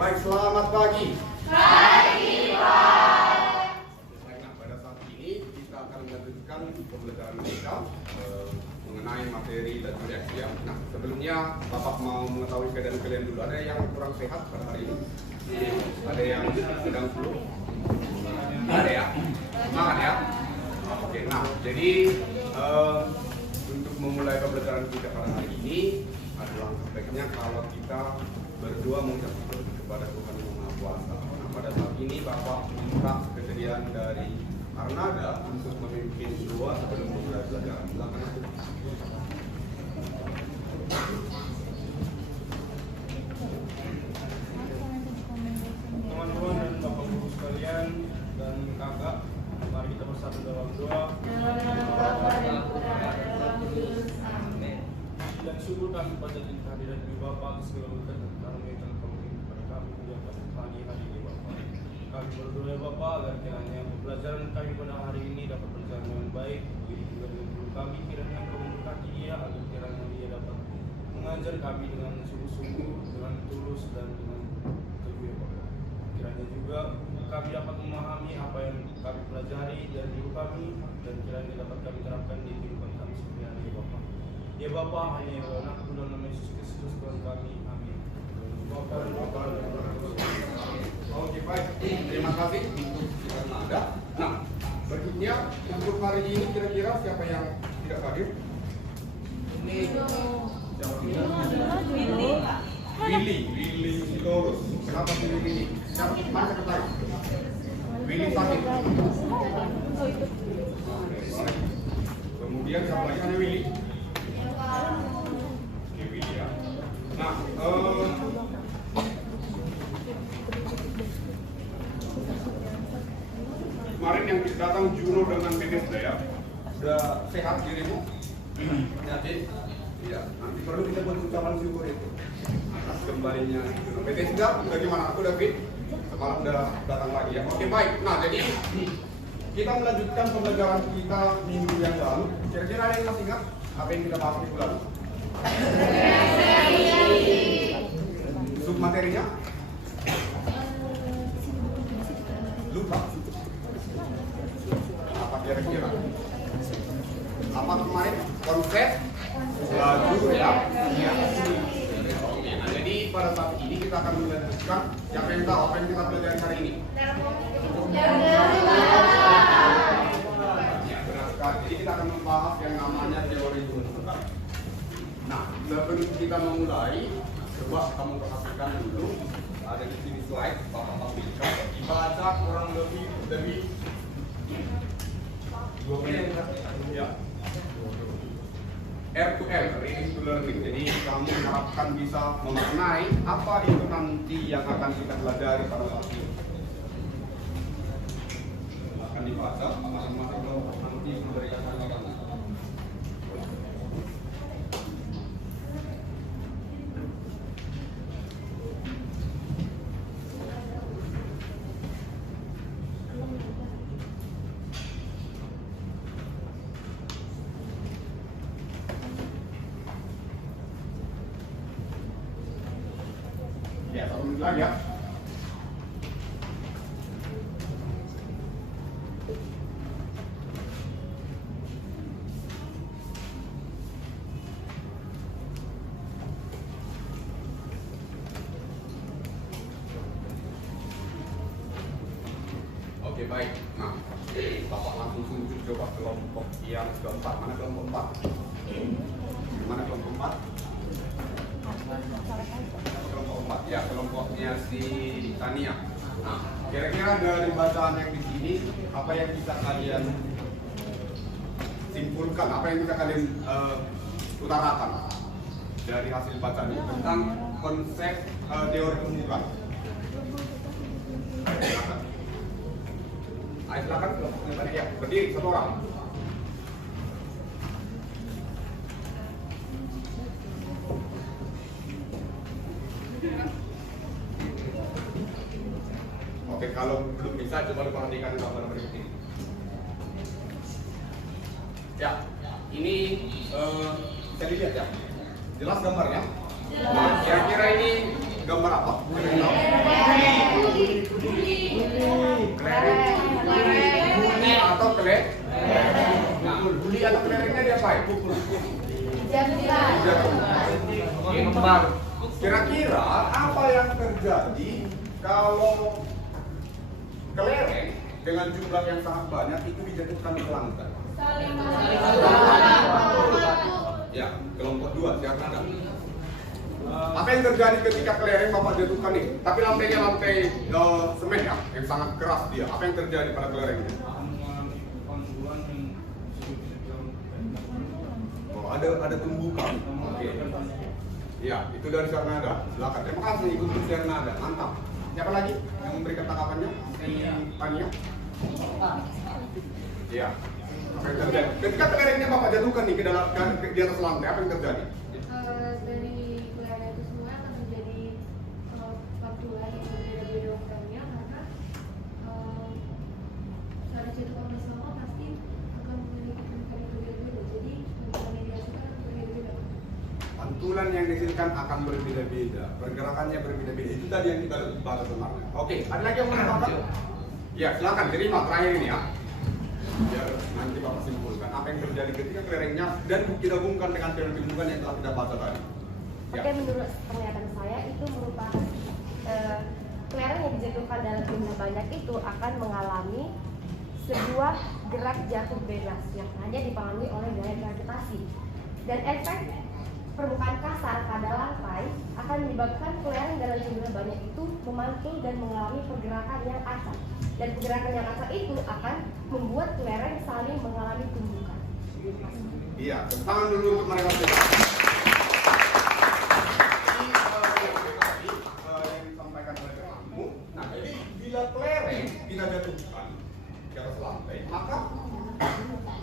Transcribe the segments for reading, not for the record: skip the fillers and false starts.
baik, selamat pagi. Pagi, Pak. Nah, pada saat ini kita akan melanjutkan pembelajaran kita mengenai materi dan reaksi. Nah, sebelumnya Bapak mau mengetahui keadaan kalian dulu. Ada yang kurang sehat pada hari ini? Ada yang sedang flu? Ada ya? Semangat ya? Oke, nah jadi untuk memulai pembelajaran kita pada hari ini adalah sebaiknya kalau kita berdoa mengucap syukur kepada Tuhan Yang Maha Kuasa. Nah, pada saat ini Bapak minta kesediaan dari Arnada untuk memimpin doa sebelum memulai pelajaran. Silakan. Teman-teman dan Bapak Guru sekalian dan kakak, mari kita bersatu dalam doa. Dan syukur kami pada kehadiran Ibu Bapak segala berkat dan karunia yang telah memberi kepada kami hingga pada pagi hari ini Bapak. Kami berdoa ya Bapak agar kiranya pembelajaran kami pada hari ini dapat berjalan dengan baik. Begitu juga dengan guru kami, kiranya Engkau memberkati dia agar kiranya dia dapat mengajar kami dengan sungguh-sungguh, dengan tulus dan dengan teguh ya Bapak. Kiranya juga kami dapat memahami apa yang kami pelajari dari guru kami dan kiranya dapat kami terapkan di kehidupan kami sehari-hari ya Bapak. Ya Bapak, hanya anak dalam nama Yesus Kristus Tuhan kami. Amin. Oke, baik. Terima kasih untuk Arnada. Nah, berikutnya untuk hari ini kira-kira siapa yang tidak hadir? Ini Willy Sitorus. Kenapa sih Willy ini? Siapa mana sekretari? Willy sakit. Kemudian siapa lagi? Ada Willy. Oke, Willy ya. Nah, kemarin yang datang Juno dengan Bethesda ya, sudah sehat dirimu? Jadi, iya. Nanti perlu kita buat ucapan syukur itu atas kembalinya Juno. Bethesda, bagaimana? Aku David semalam udah datang lagi ya. Oke, baik. Nah, jadi kita melanjutkan pembelajaran kita minggu yang lalu. Kira-kira ada yang masih ingat apa yang kita bahas minggu lalu? Submaterinya? Lupa. Apa kira-kira? Apa kemarin? Konsep lagu ya? Oke, nah jadi pada saat ini kita akan melanjutkan. Siapa yang tahu apa yang kita pelajari hari ini? Ya, benar sekali. Jadi kita akan membahas yang namanya teori tuntutan. Nah, sebelum kita memulai, coba kamu perhatikan dulu. Ada di sini slide, Bapak tampilkan. Dibaca kurang lebih 2 menit. Ya. R to M, reading to learning. Jadi kamu harapkan bisa memaknai apa itu nanti yang akan kita pelajari pada saat ini. Akan dibaca, masing-masing kelompok nanti memberikan tanggapan. Ya, 1 menit lagi ya. Oke, baik. Nah, Bapak langsung tunjuk coba kelompok yang keempat. Mana kelompok 4? Mana kelompok 4? Kelompok 4 ya, kelompoknya si Tania. Nah, kira-kira dari bacaan yang di sini apa yang bisa kalian simpulkan, apa yang bisa kalian utarakan dari hasil bacaan ini tentang konsep teori tuntutan? Ayo silakan kelompoknya tadi ya, berdiri 1 orang. Oke, kalau belum bisa coba diperhatikan gambar berikut ini. Ya, ini bisa dilihat ya. Jelas gambarnya? Nah, kira-kira ini gambar apa? Bunyi atau kelereng? Nah, bunyi atau kelerengnya diapain? Kembang. Kira-kira apa yang terjadi kalau kelereng dengan jumlah yang sangat banyak itu dijatuhkan ke lantai? Ya, kelompok 2, siapa ada? Apa yang terjadi ketika kelereng Bapak jatuhkan nih? Tapi lantainya lantai semen ya, yang sangat keras dia. Apa yang terjadi pada kelereng ini? Oh, ada tumbukan. Oke. Ya, itu dari Sarnada. Silakan. Terima kasih Ibu Sarnada. Mantap. Siapa lagi yang memberikan tanggapannya? Tania. Iya. Apa yang terjadi? Ketika kelerengnya Bapak jatuhkan nih di atas lantai, apa yang terjadi? Dari kelereng itu semua akan menjadi pantulan yang berbeda-beda ukurannya karena cara jatuhkan bersama pasti akan memiliki tingkat yang berbeda-beda. Jadi pantulan yang dihasilkan akan berbeda-beda. Pantulan yang dihasilkan akan berbeda-beda, pergerakannya berbeda-beda. Itu tadi yang kita bahas sebenarnya. Oke, ada lagi yang mau menambahkan? Ya, silakan terima terakhir ini ya. Biar nanti Bapak simpulkan apa yang terjadi ketika kelerengnya dan digabungkan dengan teori-teori yang telah kita baca tadi. Ya. Oke, menurut penglihatan saya itu merupakan kelereng yang dijatuhkan dalam jumlah banyak itu akan mengalami sebuah gerak jatuh bebas yang hanya dipengaruhi oleh gaya gravitasi, dan efek permukaan kasar pada lantai akan menyebabkan kelereng dalam jumlah banyak itu memantul dan mengalami pergerakan yang acak, dan pergerakan yang acak itu akan membuat kelereng saling mengalami tumbukan. Iya, tangan dulu untuk mereka semua. Yang disampaikan oleh kamu. Nah, jadi bila kelereng kita jatuhkan ke atas lantai, maka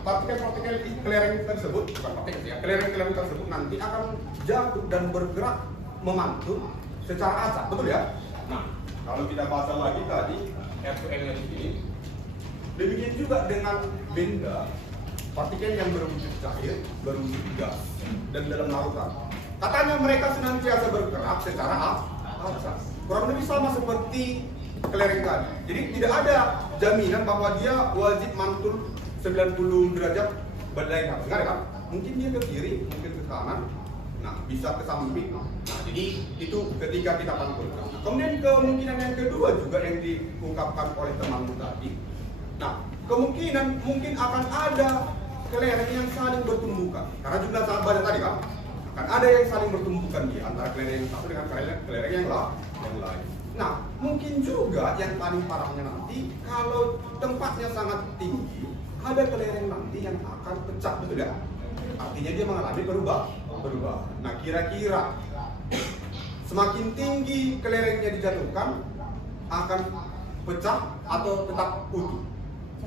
partikel-partikel di kelereng tersebut, bukan partikel ya, kelereng-kelereng tersebut nanti akan jatuh dan bergerak memantul secara acak, betul ya? Nah, kalau kita baca lagi tadi R2L di sini, demikian juga dengan benda partikel yang berwujud cair, berwujud gas, dan dalam larutan. Katanya mereka senantiasa bergerak secara acak, kurang lebih sama seperti kelereng tadi. Jadi tidak ada jaminan bahwa dia wajib mantul 90 derajat badai kan? Enggak kan? Mungkin dia ke kiri, mungkin ke kanan, nah bisa ke samping. Nah, jadi itu ketika kita pantulkan. Nah, kemudian kemungkinan yang kedua juga yang diungkapkan oleh temanmu tadi. Nah, kemungkinan mungkin akan ada kelereng yang saling bertumbukan. Karena jumlah sangat banyak tadi kan? Akan ada yang saling bertumbukan di antara kelereng yang satu dengan kelereng yang lain. Nah, mungkin juga yang paling parahnya nanti kalau tempatnya sangat tinggi, ada kelereng nanti yang akan pecah, betul ya? Artinya dia mengalami perubahan. Nah, kira-kira semakin tinggi kelerengnya dijatuhkan akan pecah atau tetap utuh?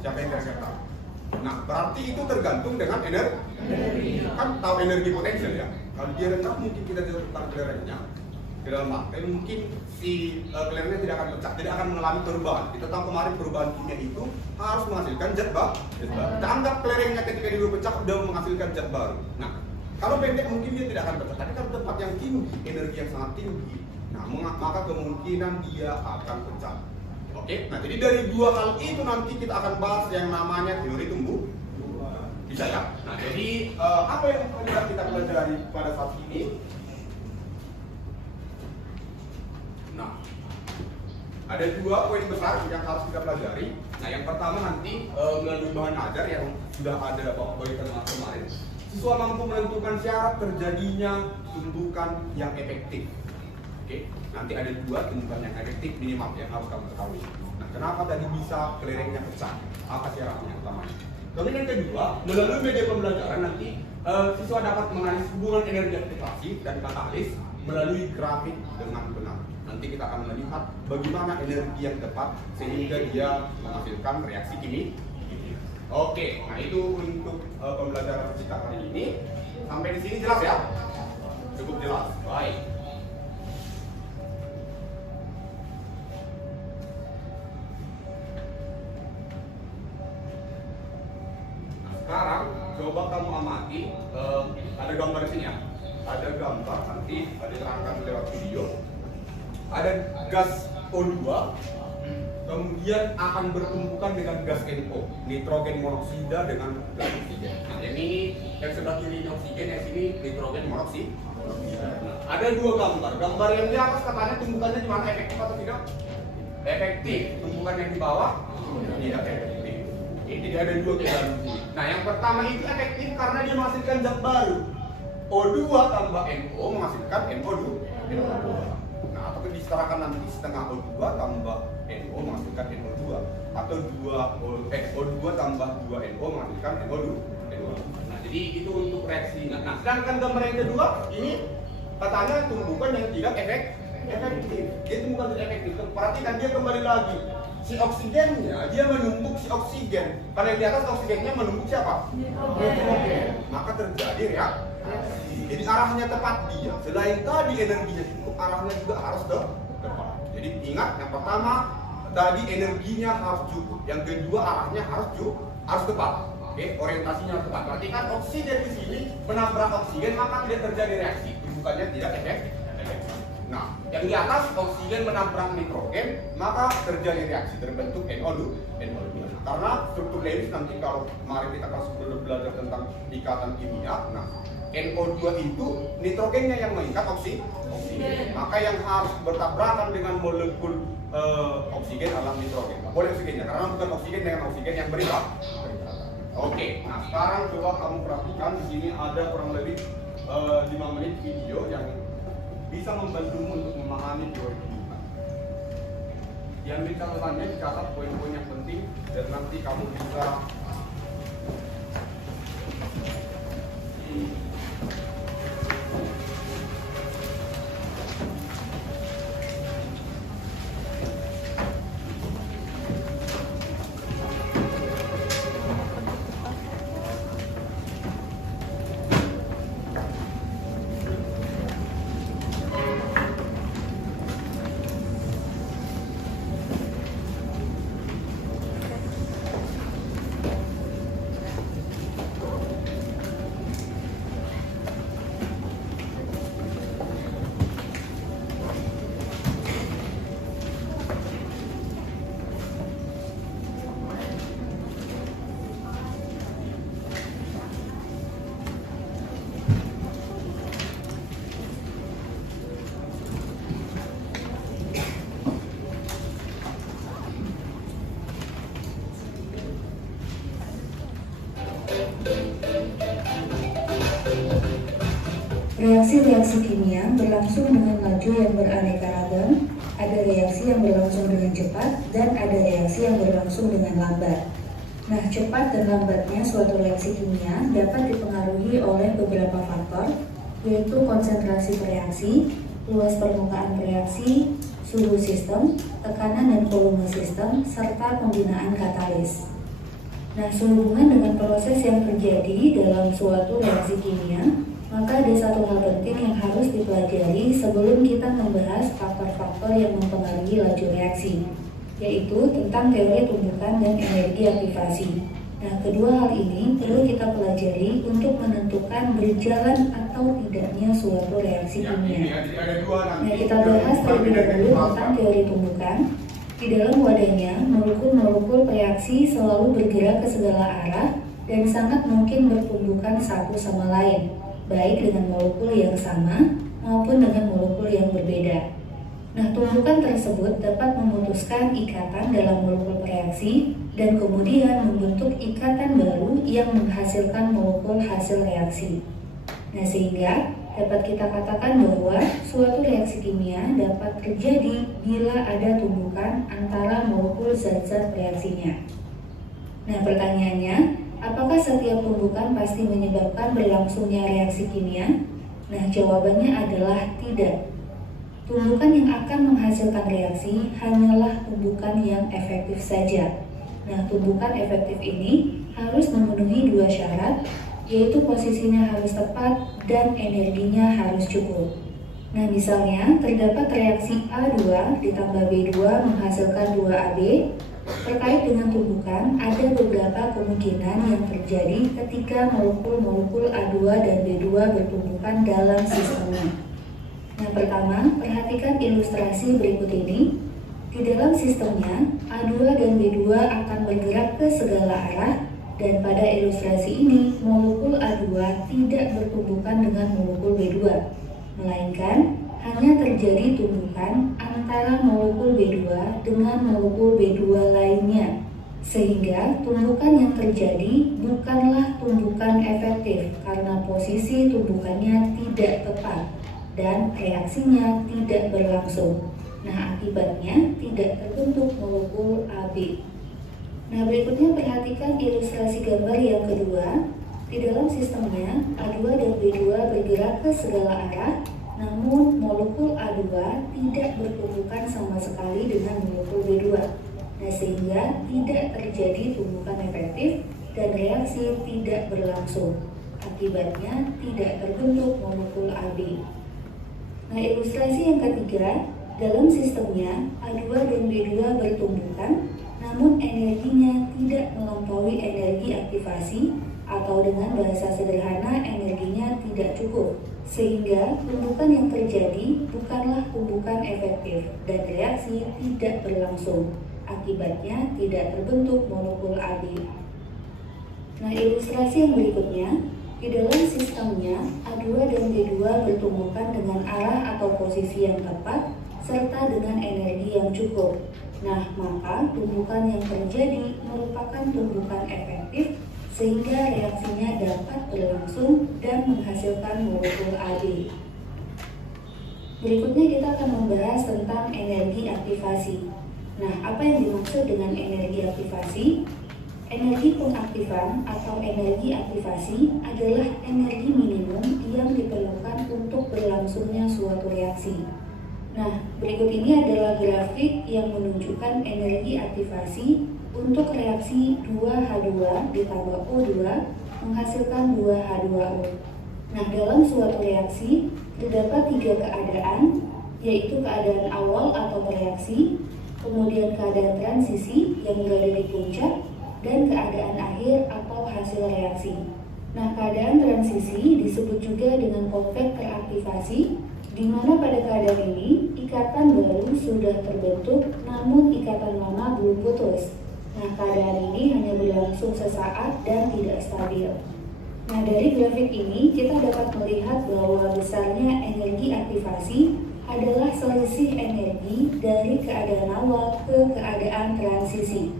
Siapa yang kira-kira tahu? Nah, berarti itu tergantung dengan energi. Kan tahu energi potensial ya? Kalau dia rendah mungkin kita jatuhkan kelerengnya ke dalam lantai, mungkin si kelerengnya tidak akan pecah, tidak akan mengalami perubahan. Kita tahu kemarin perubahan kimia itu harus menghasilkan zat baru. Kita anggap kelerengnya ketika dia pecah sudah menghasilkan zat baru. Nah, kalau pendek mungkin dia tidak akan pecah. Tapi kalau tempat yang tinggi, energi yang sangat tinggi, nah maka kemungkinan dia akan pecah. Oke, nah jadi dari dua hal itu nanti kita akan bahas yang namanya teori tumbuh. Bisa ya? Nah, jadi apa yang sudah kita pelajari pada saat ini? Nah, ada dua poin besar yang harus kita pelajari. Nah, yang pertama nanti melalui bahan ajar yang sudah ada Bapak Boy kemarin, siswa mampu menentukan syarat terjadinya tumbukan yang efektif. Oke, nanti ada dua tumbukan yang efektif minimal yang harus kamu ketahui. Nah, kenapa tadi bisa kelerengnya pecah? Apa syaratnya utamanya? Kemudian yang kedua, melalui media pembelajaran nanti siswa dapat menganalisis hubungan energi aktivasi dan katalis melalui grafik dengan benar. Nanti kita akan melihat bagaimana energi yang tepat sehingga dia menghasilkan reaksi kimia. Oke, nah itu untuk pembelajaran kita kali ini. Sampai di sini jelas ya? Cukup jelas. Baik. Nah, sekarang coba kamu amati, ada gambar di sini ya. Ada gambar nanti diterangkan lewat video. ada gas O2, kemudian akan bertumbukan dengan gas NO, nitrogen monoksida dengan gas oksigen. Nah, yang ini yang sebelah kiri ini oksigen, yang sini nitrogen monoksida. Nah, ada dua gambar. Gambar yang di atas katanya tumbukannya di mana, efektif atau tidak? Efektif. Tumbukan yang di bawah tidak efektif. Jadi ada dua gambar. Nah, yang pertama itu efektif karena dia menghasilkan zat baru. O2 tambah NO menghasilkan NO2. Nah, atau disetarakan nanti setengah O2 tambah NO menghasilkan NO2, atau O2 tambah 2NO menghasilkan NO2. Nah, jadi itu untuk reaksi. Nah, sedangkan gambar yang kedua ini katanya tumbukan yang tidak efektif. Dia tumbukan tidak efektif. Perhatikan dia kembali lagi. Si oksigennya dia menumpuk si oksigen. Kalau yang di atas oksigennya menumpuk siapa? Nitrogen. Maka terjadi reaksi. Jadi arahnya tepat dia. Selain tadi energinya cukup, arahnya juga harus tepat. Jadi ingat, yang pertama tadi energinya harus cukup. Yang kedua arahnya harus tepat. Oke, orientasinya harus tepat. Berarti kan oksigen di sini menabrak oksigen, maka tidak terjadi reaksi. Tumbukannya tidak efektif. Nah, yang di atas oksigen menabrak nitrogen, maka terjadi reaksi, terbentuk NO2. Karena struktur Lewis nanti kalau kemarin kita kelas 10 belajar tentang ikatan kimia, nah NO2 itu nitrogennya yang mengikat oksigen. Maka yang harus bertabrakan dengan molekul oksigen adalah nitrogen. Nggak boleh oksigennya, karena bukan oksigen dengan oksigen yang berikat. Oke, nah sekarang coba kamu perhatikan di sini ada kurang lebih 5 menit video yang bisa membantumu untuk memahami teori kimia. Yang di catatannya dicatat poin-poin yang penting dan nanti kamu bisa Reaksi-reaksi kimia berlangsung dengan laju yang beraneka ragam, ada reaksi yang berlangsung dengan cepat, dan ada reaksi yang berlangsung dengan lambat. Nah, cepat dan lambatnya suatu reaksi kimia dapat dipengaruhi oleh beberapa faktor, yaitu konsentrasi reaksi, luas permukaan reaksi, suhu sistem, tekanan dan volume sistem, serta penggunaan katalis. Nah, sehubungan dengan proses yang terjadi dalam suatu reaksi kimia, maka ada satu hal penting yang harus dipelajari sebelum kita membahas faktor-faktor yang mempengaruhi laju reaksi, yaitu tentang teori tumbukan dan energi aktivasi. Nah, kedua hal ini perlu kita pelajari untuk menentukan berjalan atau tidaknya suatu reaksi kimia. Nah, kita bahas terlebih dahulu tentang teori tumbukan. Di dalam wadahnya, molekul-molekul reaksi selalu bergerak ke segala arah dan sangat mungkin bertumbukan satu sama lain, baik dengan molekul yang sama maupun dengan molekul yang berbeda. Nah, tumbukan tersebut dapat memutuskan ikatan dalam molekul reaksi dan kemudian membentuk ikatan baru yang menghasilkan molekul hasil reaksi. Nah, sehingga dapat kita katakan bahwa suatu reaksi kimia dapat terjadi bila ada tumbukan antara molekul zat-zat reaksinya. Nah, pertanyaannya, apakah setiap tumbukan pasti menyebabkan berlangsungnya reaksi kimia? Nah, jawabannya adalah tidak. Tumbukan yang akan menghasilkan reaksi hanyalah tumbukan yang efektif saja. Nah, tumbukan efektif ini harus memenuhi dua syarat, yaitu posisinya harus tepat dan energinya harus cukup. Nah, misalnya terdapat reaksi A2 ditambah B2 menghasilkan 2AB. Terkait dengan tumbukan, ada beberapa kemungkinan yang terjadi ketika molekul-molekul A2 dan B2 bertumbukan dalam sistemnya. Nah, pertama, perhatikan ilustrasi berikut ini. Di dalam sistemnya, A2 dan B2 akan bergerak ke segala arah, dan pada ilustrasi ini, molekul A2 tidak bertumbukan dengan molekul B2, melainkan hanya terjadi tumbukan antara molekul B2 dengan molekul B2 lainnya, sehingga tumbukan yang terjadi bukanlah tumbukan efektif karena posisi tumbukannya tidak tepat dan reaksinya tidak berlangsung. Nah, akibatnya tidak terbentuk molekul AB. Nah, berikutnya perhatikan ilustrasi gambar yang kedua. Di dalam sistemnya, A2 dan B2 bergerak ke segala arah, namun molekul A2 tidak bertumbukan sama sekali dengan molekul B2. Nah, sehingga tidak terjadi tumbukan efektif dan reaksi tidak berlangsung. Akibatnya tidak terbentuk molekul AB. Nah, ilustrasi yang ketiga, dalam sistemnya A2 dan B2 bertumbukan, namun energinya tidak melampaui energi aktivasi atau dengan bahasa sederhana energinya tidak cukup, sehingga tumbukan yang terjadi bukanlah tumbukan efektif dan reaksi tidak berlangsung. Akibatnya tidak terbentuk molekul AB. Nah, ilustrasi yang berikutnya, di dalam sistemnya A2 dan B2 bertumbukan dengan arah atau posisi yang tepat serta dengan energi yang cukup. Nah, maka tumbukan yang terjadi merupakan tumbukan efektif sehingga reaksinya dapat berlangsung dan menghasilkan molekul AB. Berikutnya kita akan membahas tentang energi aktivasi. Nah, apa yang dimaksud dengan energi aktivasi? Energi pengaktifan atau energi aktivasi adalah energi minimum yang diperlukan untuk berlangsungnya suatu reaksi. Nah, berikut ini adalah grafik yang menunjukkan energi aktivasi untuk reaksi 2H2 ditambah O2 menghasilkan 2H2O. Nah, dalam suatu reaksi terdapat 3 keadaan, yaitu keadaan awal atau reaksi, kemudian keadaan transisi yang berada di puncak, dan keadaan akhir atau hasil reaksi. Nah, keadaan transisi disebut juga dengan konvek teraktivasi, di mana pada keadaan ini ikatan baru sudah terbentuk namun ikatan lama belum putus. Nah, keadaan ini hanya berlangsung sesaat dan tidak stabil. Nah, dari grafik ini kita dapat melihat bahwa besarnya energi aktivasi adalah selisih energi dari keadaan awal ke keadaan transisi.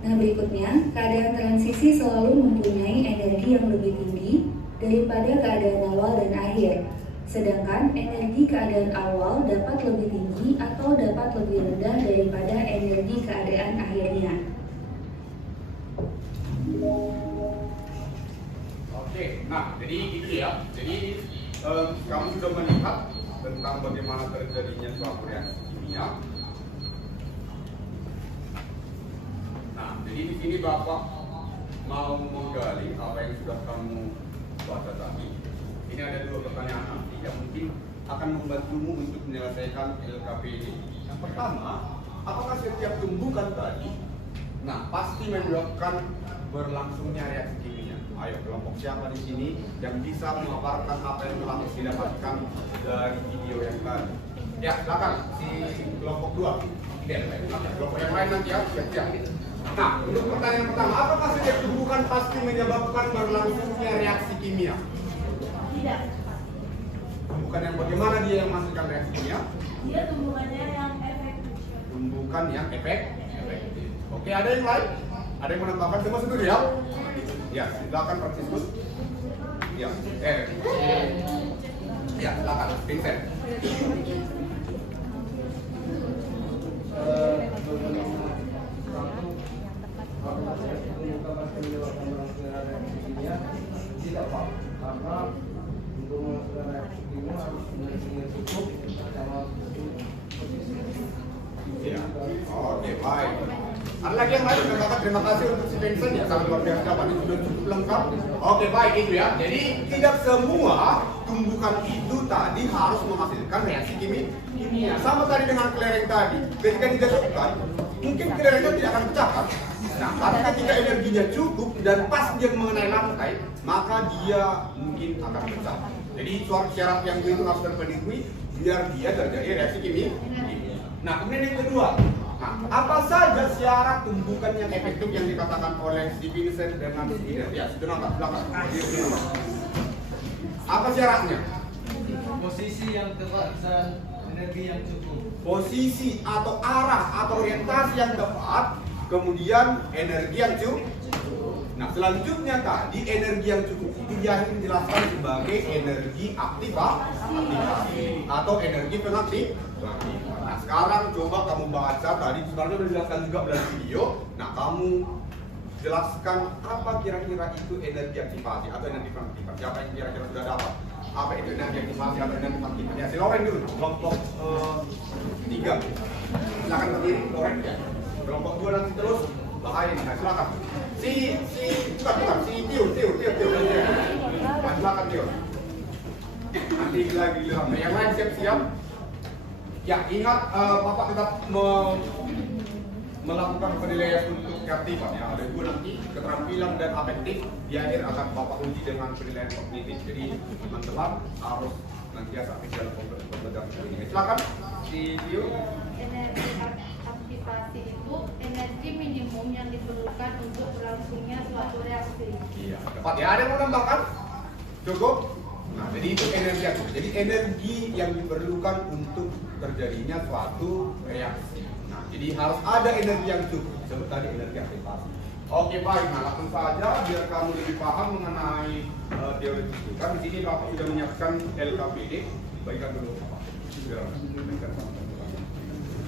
Nah, berikutnya, keadaan transisi selalu mempunyai energi yang lebih tinggi daripada keadaan awal dan akhir. Sedangkan energi keadaan awal dapat lebih tinggi atau dapat lebih rendah daripada energi keadaan akhirnya. Oke, nah jadi itu ya. Jadi kamu sudah melihat tentang bagaimana terjadinya suatu reaksi kimia. Nah, jadi di sini Bapak mau menggali apa yang sudah kamu baca tadi. Ini ada 2 pertanyaan nanti yang mungkin akan membantumu untuk menyelesaikan LKP ini. Yang pertama, apakah setiap tumbukan tadi, nah pasti menyebabkan berlangsungnya reaksi kimia? Ayo, kelompok siapa di sini yang bisa memaparkan apa yang telah didapatkan dari video yang tadi? Ya, silakan si kelompok 2. Kelompok yang lain nanti ya, siap-siap. Nah, untuk pertanyaan pertama, apakah setiap tumbukan pasti menyebabkan berlangsungnya reaksi kimia? Tidak. Tumbukan yang bagaimana dia yang menghasilkan reaksi kimia? Dia tumbukannya yang efektif. Tumbukan yang efektif. Oke, ada yang lain? Ada yang menambahkan semua sendiri ya? Ya, silakan Franciscus. Ya, ya, silakan Vincent. Tidak Pak, karena untuk melakukan reaksi kimia harus benar-benar cukup sama Ya, oke, baik. Ada lagi yang lain? Terima kasih untuk si Vincent ya, sangat luar biasa, Pak. Ini sudah cukup lengkap. Oke, baik itu ya. Jadi tidak semua tumbukan itu tadi harus menghasilkan reaksi kimia. Sama tadi dengan kelereng tadi. Ketika dijatuhkan, mungkin kelerengnya tidak akan pecah kan? Nah, tapi ketika energinya cukup dan pas dia mengenai lantai, maka dia mungkin akan pecah. Jadi suatu syarat yang itu harus terpenuhi biar dia terjadi reaksi kimia. Nah, kemudian yang kedua, nah, apa saja syarat tumbukan yang efektif yang dikatakan oleh si Vincent dengan si Eder? Ya, sudah nampak belakang. Apa syaratnya? Posisi yang tepat dan energi yang cukup. Posisi atau arah atau orientasi yang tepat, kemudian energi yang cukup. Nah, selanjutnya tadi energi yang cukup itu dia menjelaskan sebagai energi aktivasi atau energi pengaktif. Nah, sekarang coba kamu baca tadi sebenarnya sudah dijelaskan juga dalam video. Nah, kamu jelaskan apa kira-kira itu energi aktivasi atau energi pengaktifan. Siapa yang kira-kira sudah dapat? Apa itu energi aktivasi atau energi pengaktifan? Ya, si Loren dulu, kelompok 3. Silakan ke kiri, Loren ya. Kelompok 2 nanti terus bahaya nih. Nah, silakan. Bukan, si Tio. Nah, silakan Tio. Nanti lagi nah, yang lain siap-siap. Ya, ingat Bapak tetap melakukan penilaian untuk keaktifan ya. Ada 2 nanti, keterampilan dan afektif. Di akhir akan Bapak uji dengan penilaian kognitif. Jadi teman-teman harus nanti aktif dalam pembelajaran ini. Silakan si Tio. Energi aktivasi itu energi minimum yang diperlukan untuk berlangsungnya suatu reaksi. Iya, tepat ya. Ada yang mau tambahkan? Cukup? Nah, jadi itu energi yang cukup. Jadi energi yang diperlukan untuk terjadinya suatu reaksi. Nah, jadi harus ada energi yang cukup. Disebut tadi energi aktivasi. Oke, baik. Nah, langsung saja biar kamu lebih paham mengenai teori itu. Kan di sini Bapak sudah menyiapkan LKPD. Baikkan dulu Bapak.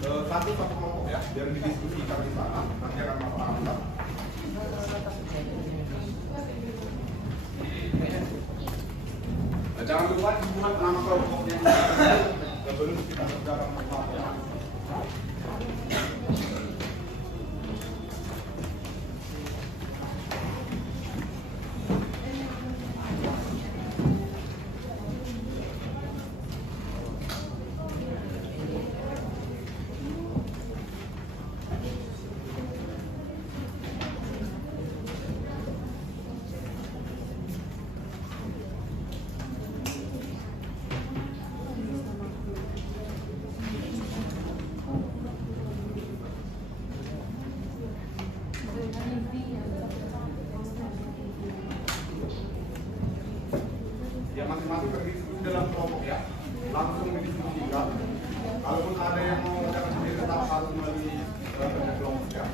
Satu kelompok ya, biar didiskusikan di sana. Nanti akan Bapak angkat. Jangan lupa dibuat nama kelompoknya sebelum kita berjalan ke ya. Ya, masing-masing berdiskusi dalam kelompok ya, langsung didiskusikan. Kalaupun ada yang mau mengerjakan sendiri tetap harus melalui kelompok ya.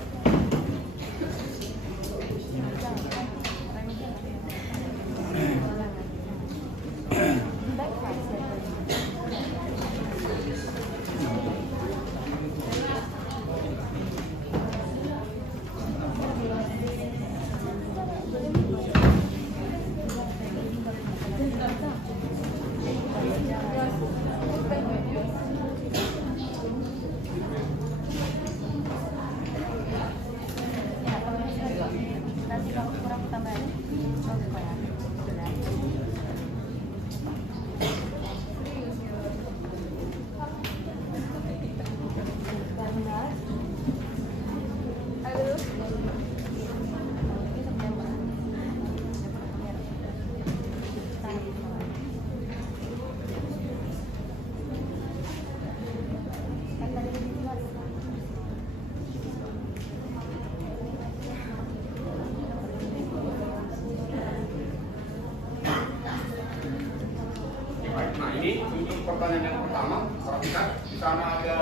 Nah, ini untuk pertanyaan yang pertama, perhatikan di sana ada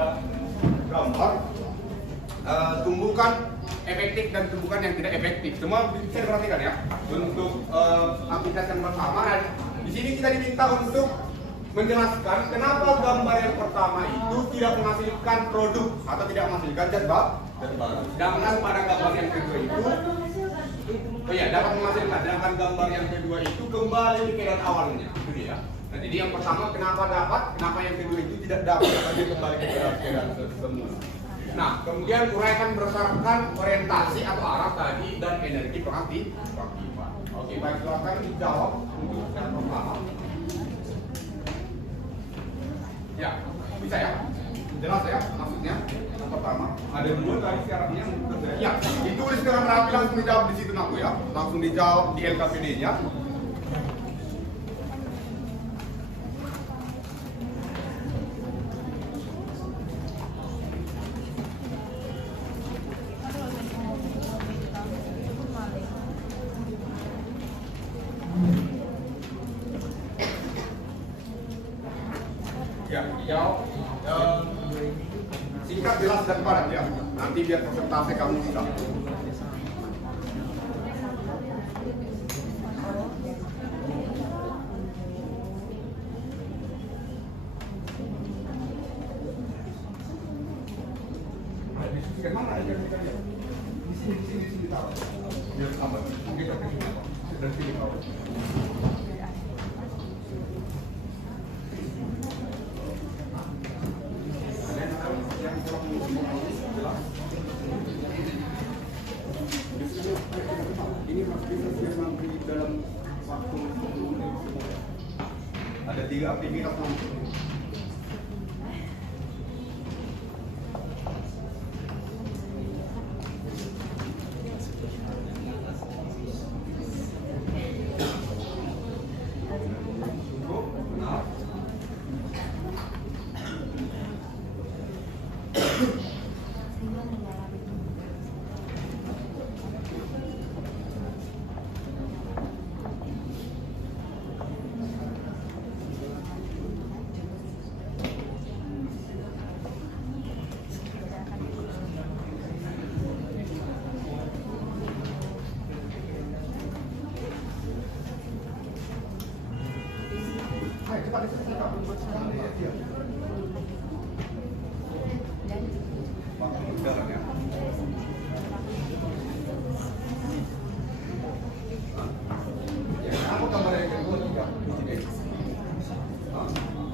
gambar tumbukan efektif dan tumbukan yang tidak efektif. Semua bisa diperhatikan ya. Untuk aktivitas yang pertama, di sini kita diminta untuk menjelaskan kenapa gambar yang pertama itu tidak menghasilkan produk atau tidak menghasilkan zat baru. Sedangkan pada gambar yang kedua itu, dapat menghasilkan. Sedangkan gambar yang kedua itu kembali ke keadaan awalnya. Itu dia. Nah, jadi yang pertama kenapa dapat, kenapa yang kedua itu tidak dapat, karena kembali ke keadaan semula. Nah, kemudian uraikan berdasarkan orientasi atau arah tadi dan energi pengaktifan. Oke, baik, silakan dijawab untuk yang pertama. Ya, bisa ya? Jelas ya maksudnya? Yang pertama, ada 2 tadi syaratnya yang terjadi. Ya, ditulis dengan rapi langsung dijawab di situ aku ya. Langsung dijawab di LKPD-nya. Ya, hijau. Singkat, jelas dan padat ya. Nanti biar presentasi kamu bisa. Mana aja kita lihat. Di sini taruh. Biar sama. Kita ke sini. Dan sini taruh. Ini memang di dalam waktu ada 3 aktivitas langsung.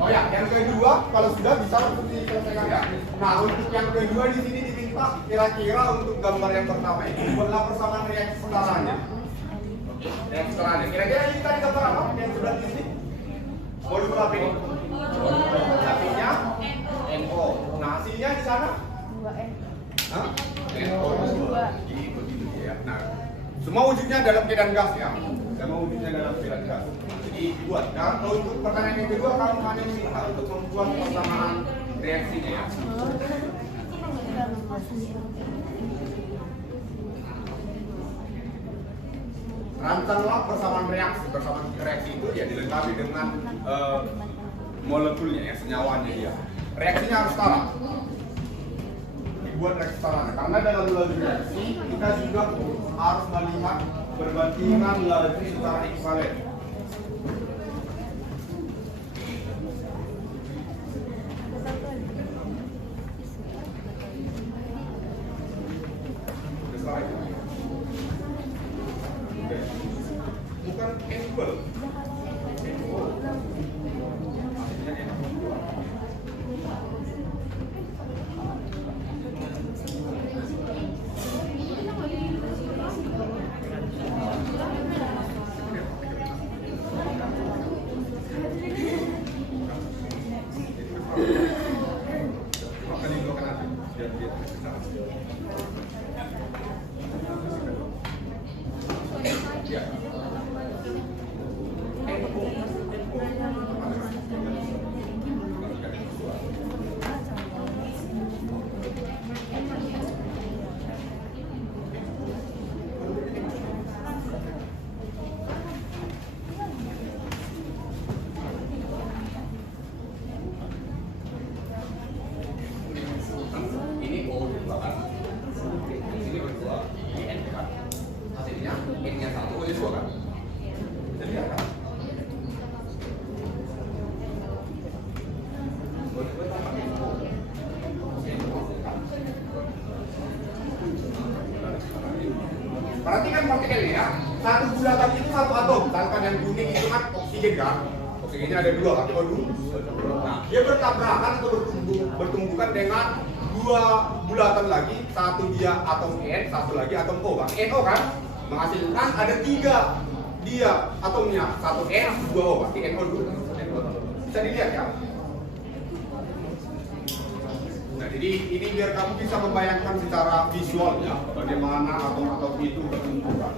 Oh ya, yang kedua kalau sudah bisa langsung diselesaikan ya. Nah, untuk yang kedua di sini diminta kira-kira untuk gambar yang pertama ini buatlah persamaan reaksi setaranya. Reaksi setaranya. Kira-kira ini tadi gambar apa yang sudah di sini? Modul apa ini? Hasilnya NO. Nah, hasilnya di sana? 2N. Hah? NO2. Jadi begitu ya. Nah, semua wujudnya dalam keadaan gas ya. Semua wujudnya dalam keadaan gas. Jadi dibuat. Nah, untuk pertanyaan yang kedua kamu hanya minta untuk membuat persamaan reaksinya ya. Rancanglah persamaan reaksi. Persamaan reaksi itu ya dilengkapi dengan molekulnya ya, senyawanya dia. Reaksinya harus setara. Dibuat reaksi setara. Karena dalam laju reaksi kita juga harus melihat perbandingan laju secara ekuivalen. Bukan equal. Perhatikan partikelnya ya. Satu bulatan itu satu atom. Sedangkan yang kuning itu kan oksigen kan. Oksigennya ada 2 kan O2. Nah, dia bertabrakan atau bertumbukan dengan 2 bulatan lagi. Satu dia atom N, satu lagi atom O kan. NO kan menghasilkan ada 3 dia atomnya. Satu N, 2 O berarti NO2. Bisa dilihat ya. Nah, jadi ini biar kamu bisa membayangkan secara visual ya bagaimana atom-atom itu bertumbukan.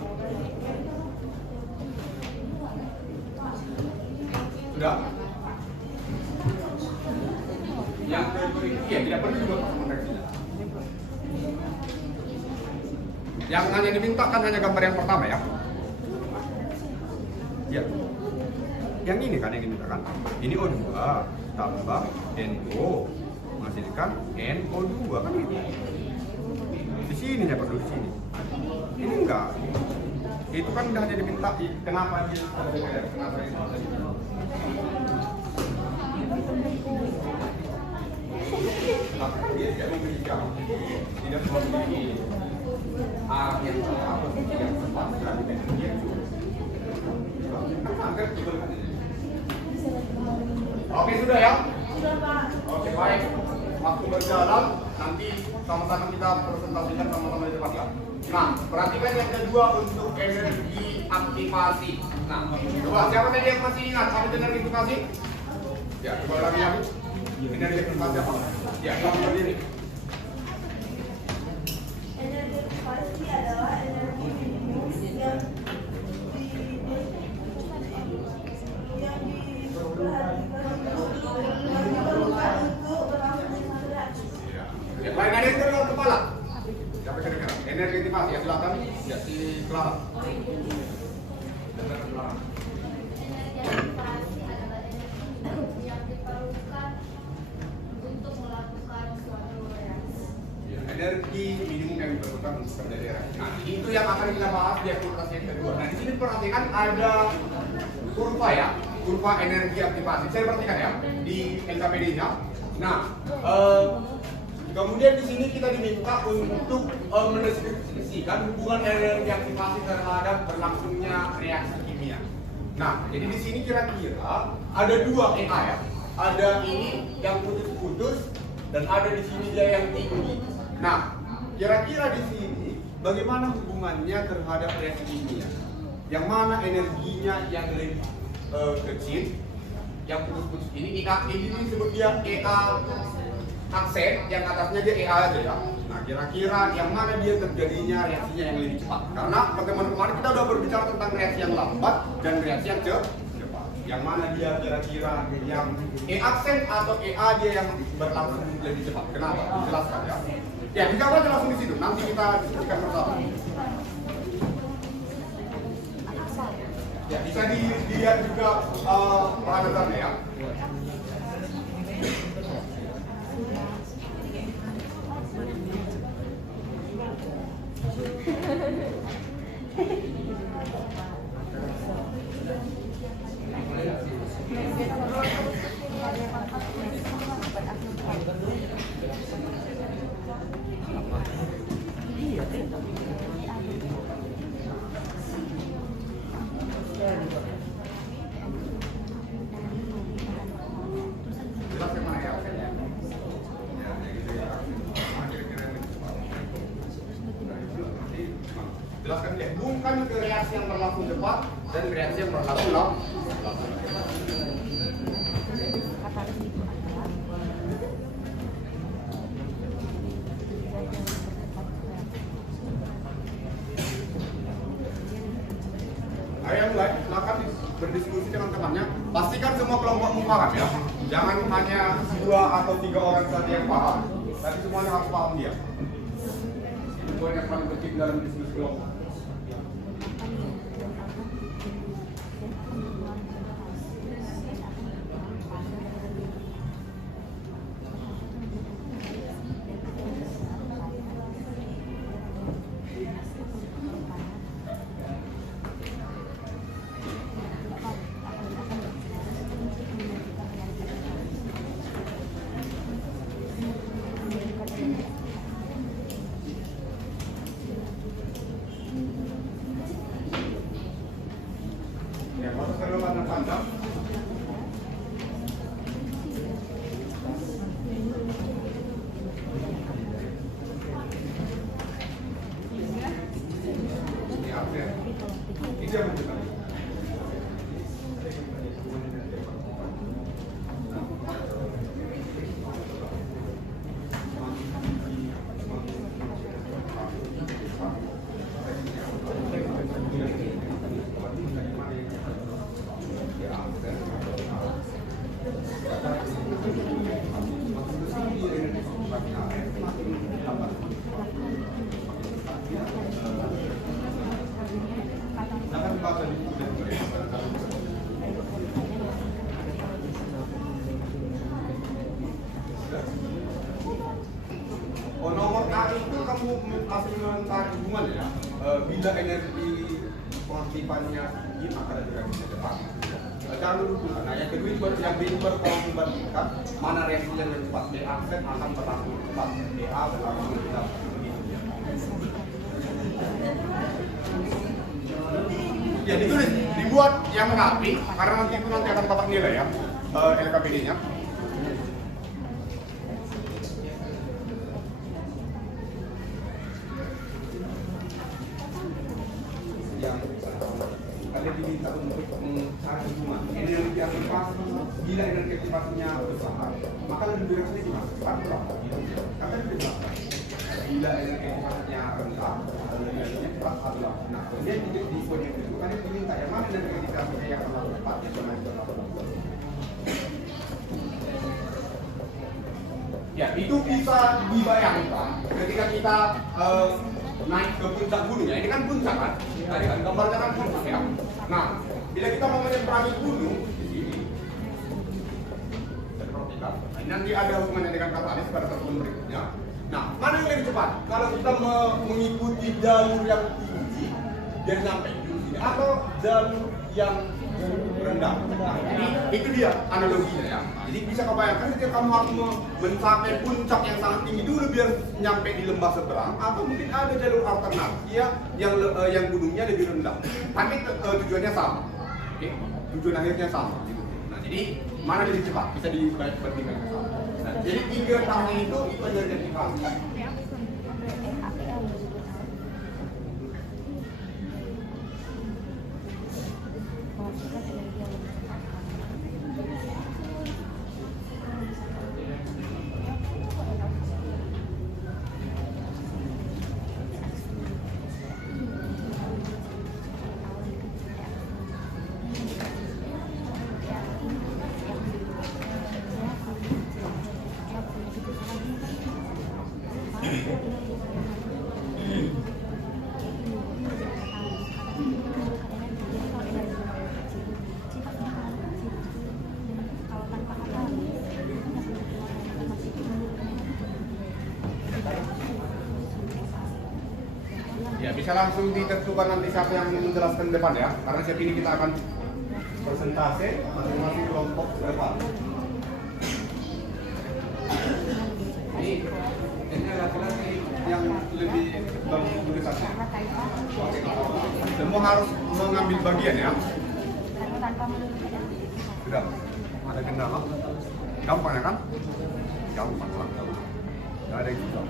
Sudah? Yang kedua iya tidak perlu juga reaksinya. Yang hanya dimintakan hanya gambar yang pertama ya. Ya. yang ini kan yang kita kan. Ini O2 tambah NO menghasilkan NO2 kan gitu. Di sini ya perlu di sini. Ini enggak. Itu kan udah jadi minta kenapa dia kenapa ini tadi. Dia tidak memberikan tidak memiliki arah yang apa yang tepat dan energi yang cukup. Oke sudah ya? Sudah Pak. Oke baik. Waktu berjalan nanti sama-sama kita presentasikan sama-sama di depan ya. Nah, perhatikan yang kedua untuk energi aktivasi. Nah, coba siapa tadi yang masih ingat apa itu energi aktivasi? Ya, coba lagi ya. Energi aktivasi apa? Ya, kamu berdiri. Energi aktivasi adalah energi minimum yang diperlukan untuk berlangsungnya reaksi. Ya, lain ada yang keluar kepala. Siapa kira-kira? Energi aktivasi ya silakan. Ya, si Clara. Dengar Clara. Energi aktivasi adalah energi yang diperlukan untuk melakukan suatu reaksi. Ya, energi minimum yang diperlukan untuk terjadi reaksi. Nah, itu yang akan kita bahas di aktivitas yang kedua. Nah, di sini perhatikan ada kurva ya, kurva energi aktivasi. Saya perhatikan ya di LKPD-nya. Nah, kemudian di sini kita diminta untuk mendeskripsikan hubungan energi aktivasi terhadap berlangsungnya reaksi kimia. Nah, jadi di sini kira-kira ada dua EA ya. Ada ini yang putus-putus dan ada di sini dia yang tinggi. Nah, kira-kira di sini bagaimana hubungannya terhadap reaksi kimia? Yang mana energinya yang lebih kecil? Yang putus-putus ini disebut dia EA aksen, yang atasnya dia EA aja ya. Nah, kira-kira yang mana dia terjadinya reaksinya yang lebih cepat? Karena pertemuan kemarin kita udah berbicara tentang reaksi yang lambat dan reaksi yang cepat. Yang mana dia kira-kira yang E aksen atau EA dia yang berlangsung lebih cepat? Kenapa? Dijelaskan ya. Ya, dijawab aja langsung di situ. Nanti kita diskusikan bersama. Ya, bisa dilihat juga parameternya ya. Jelas yang mana ya? Jelaskan dia, bukan ke reaksi yang berlangsung cepat dan reaksi yang berlangsung lambat. Ayo mulai, silakan berdiskusi dengan temannya. Pastikan semua kelompok paham ya. Jangan hanya 2 atau 3 orang saja yang paham, tapi semuanya harus paham dia. Itu poin yang paling penting dalam diskusi kelompok. Nah itu kamu masih mencari hubungan ya. Bila energi pengaktifan-nya tinggi maka ada reaksi cepat. Jangan lupa. Nah yang kedua juga yang kalau membandingkan mana reaksi yang lebih cepat. BA akan berlangsung cepat. BA berlangsung tidak begitu ya. Ya ditulis dibuat yang mengapi karena nanti itu nanti akan dapat nilai ya LKPD-nya. Yang kalian diminta untuk mencari hubungan energi aktivasi. Bila energi aktivasinya besar, maka lebih direksinya di mana? Kata lebih besar. Bila energi aktivasinya rendah, energinya cepat adalah. Nah, kemudian di poin yang kedua kalian diminta yang mana energi aktivasinya yang terlalu cepat, yang ya itu bisa dibayangkan ketika kita naik ke puncak gunung ya. Ini kan puncak kan? Tadi kan gambarnya kan puncak ya. Nah, bila kita mau menyeberangi gunung di sini, nah, ini nanti ada hubungannya dengan katalis pada pertemuan berikutnya. Nah, mana yang lebih cepat? Kalau kita mengikuti jalur yang tinggi dan sampai di sini, atau jalur yang rendah. Nah, jadi itu dia analoginya ya. Jadi bisa kebayangkan ketika kamu harus mencapai puncak yang sangat tinggi dulu biar nyampe di lembah seberang, atau mungkin ada jalur alternatif ya yang gunungnya lebih rendah. Tapi tujuannya sama. Oke? Tujuan akhirnya sama. Gitu. Nah, jadi mana lebih cepat? Bisa dibandingkan sama. Nah, jadi 3 tahun itu energetikasi. Ya, bisa langsung ditentukan nanti siapa yang menjelaskan depan ya, karena siap ini kita akan presentasi masing-masing kelompok ke depan. Ini laki-laki yang lebih bagus tulisannya. Semua harus mengambil bagian ya. Sudah, ada kendala? Gampang ya kan? Gampang lah. Tidak ada yang susah.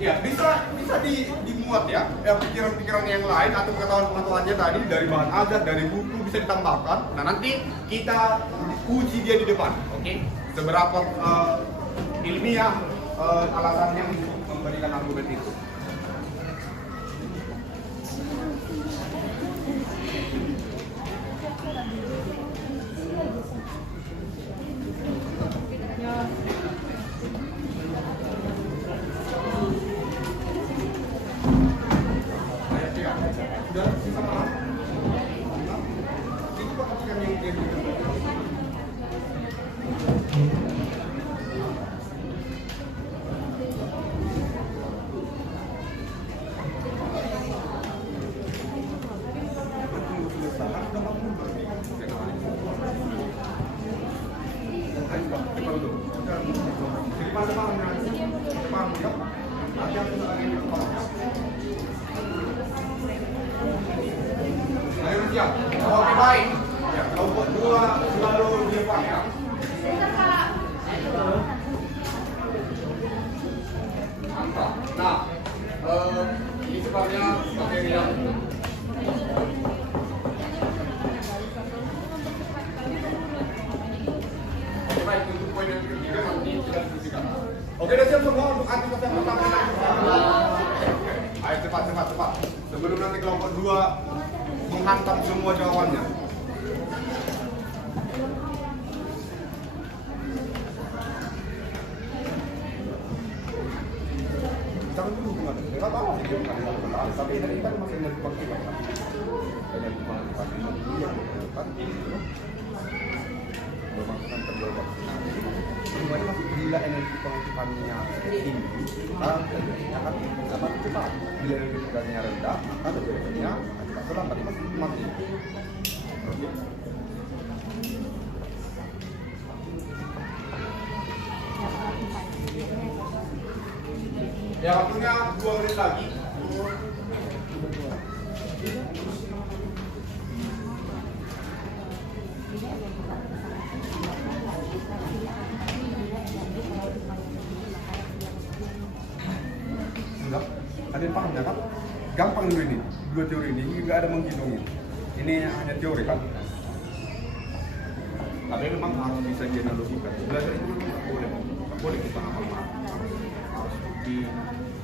Ya, bisa dimuat ya, pikiran-pikiran yang lain atau pengetahuan-pengetahuannya tadi dari bahan ajar, dari buku bisa ditambahkan. Nah, nanti kita uji dia di depan, oke? Seberapa ilmiah alasannya untuk memberikan argumen itu. materi yang Oke, baik, untuk poin yang ketiga nanti kita diskusikan. Oke, udah siap semua untuk aktivitas yang pertama. Ayo cepat. Sebelum nanti kelompok 2 menghantam semua jawabannya. Jangan dulu dengar. Enggak tahu sih dia kan. Tapi ini kan masih energi kan. Energi kan. Bermaksud terjawab. Semuanya masih bila energi pengaktifkannya tinggi, akan dapat cepat. Bila energi pengaktifkannya rendah, maka terjadinya cepat terlambat. Ini masih mati. Ya, waktunya 2 menit lagi. Ada yang paham ya kan? Gampang dulu ini, 2 teori ini nggak ada menghitungnya. Ini hanya teori kan? Tapi memang harus bisa dianalogikan. Belajar itu memang nggak boleh kita hafal. Harus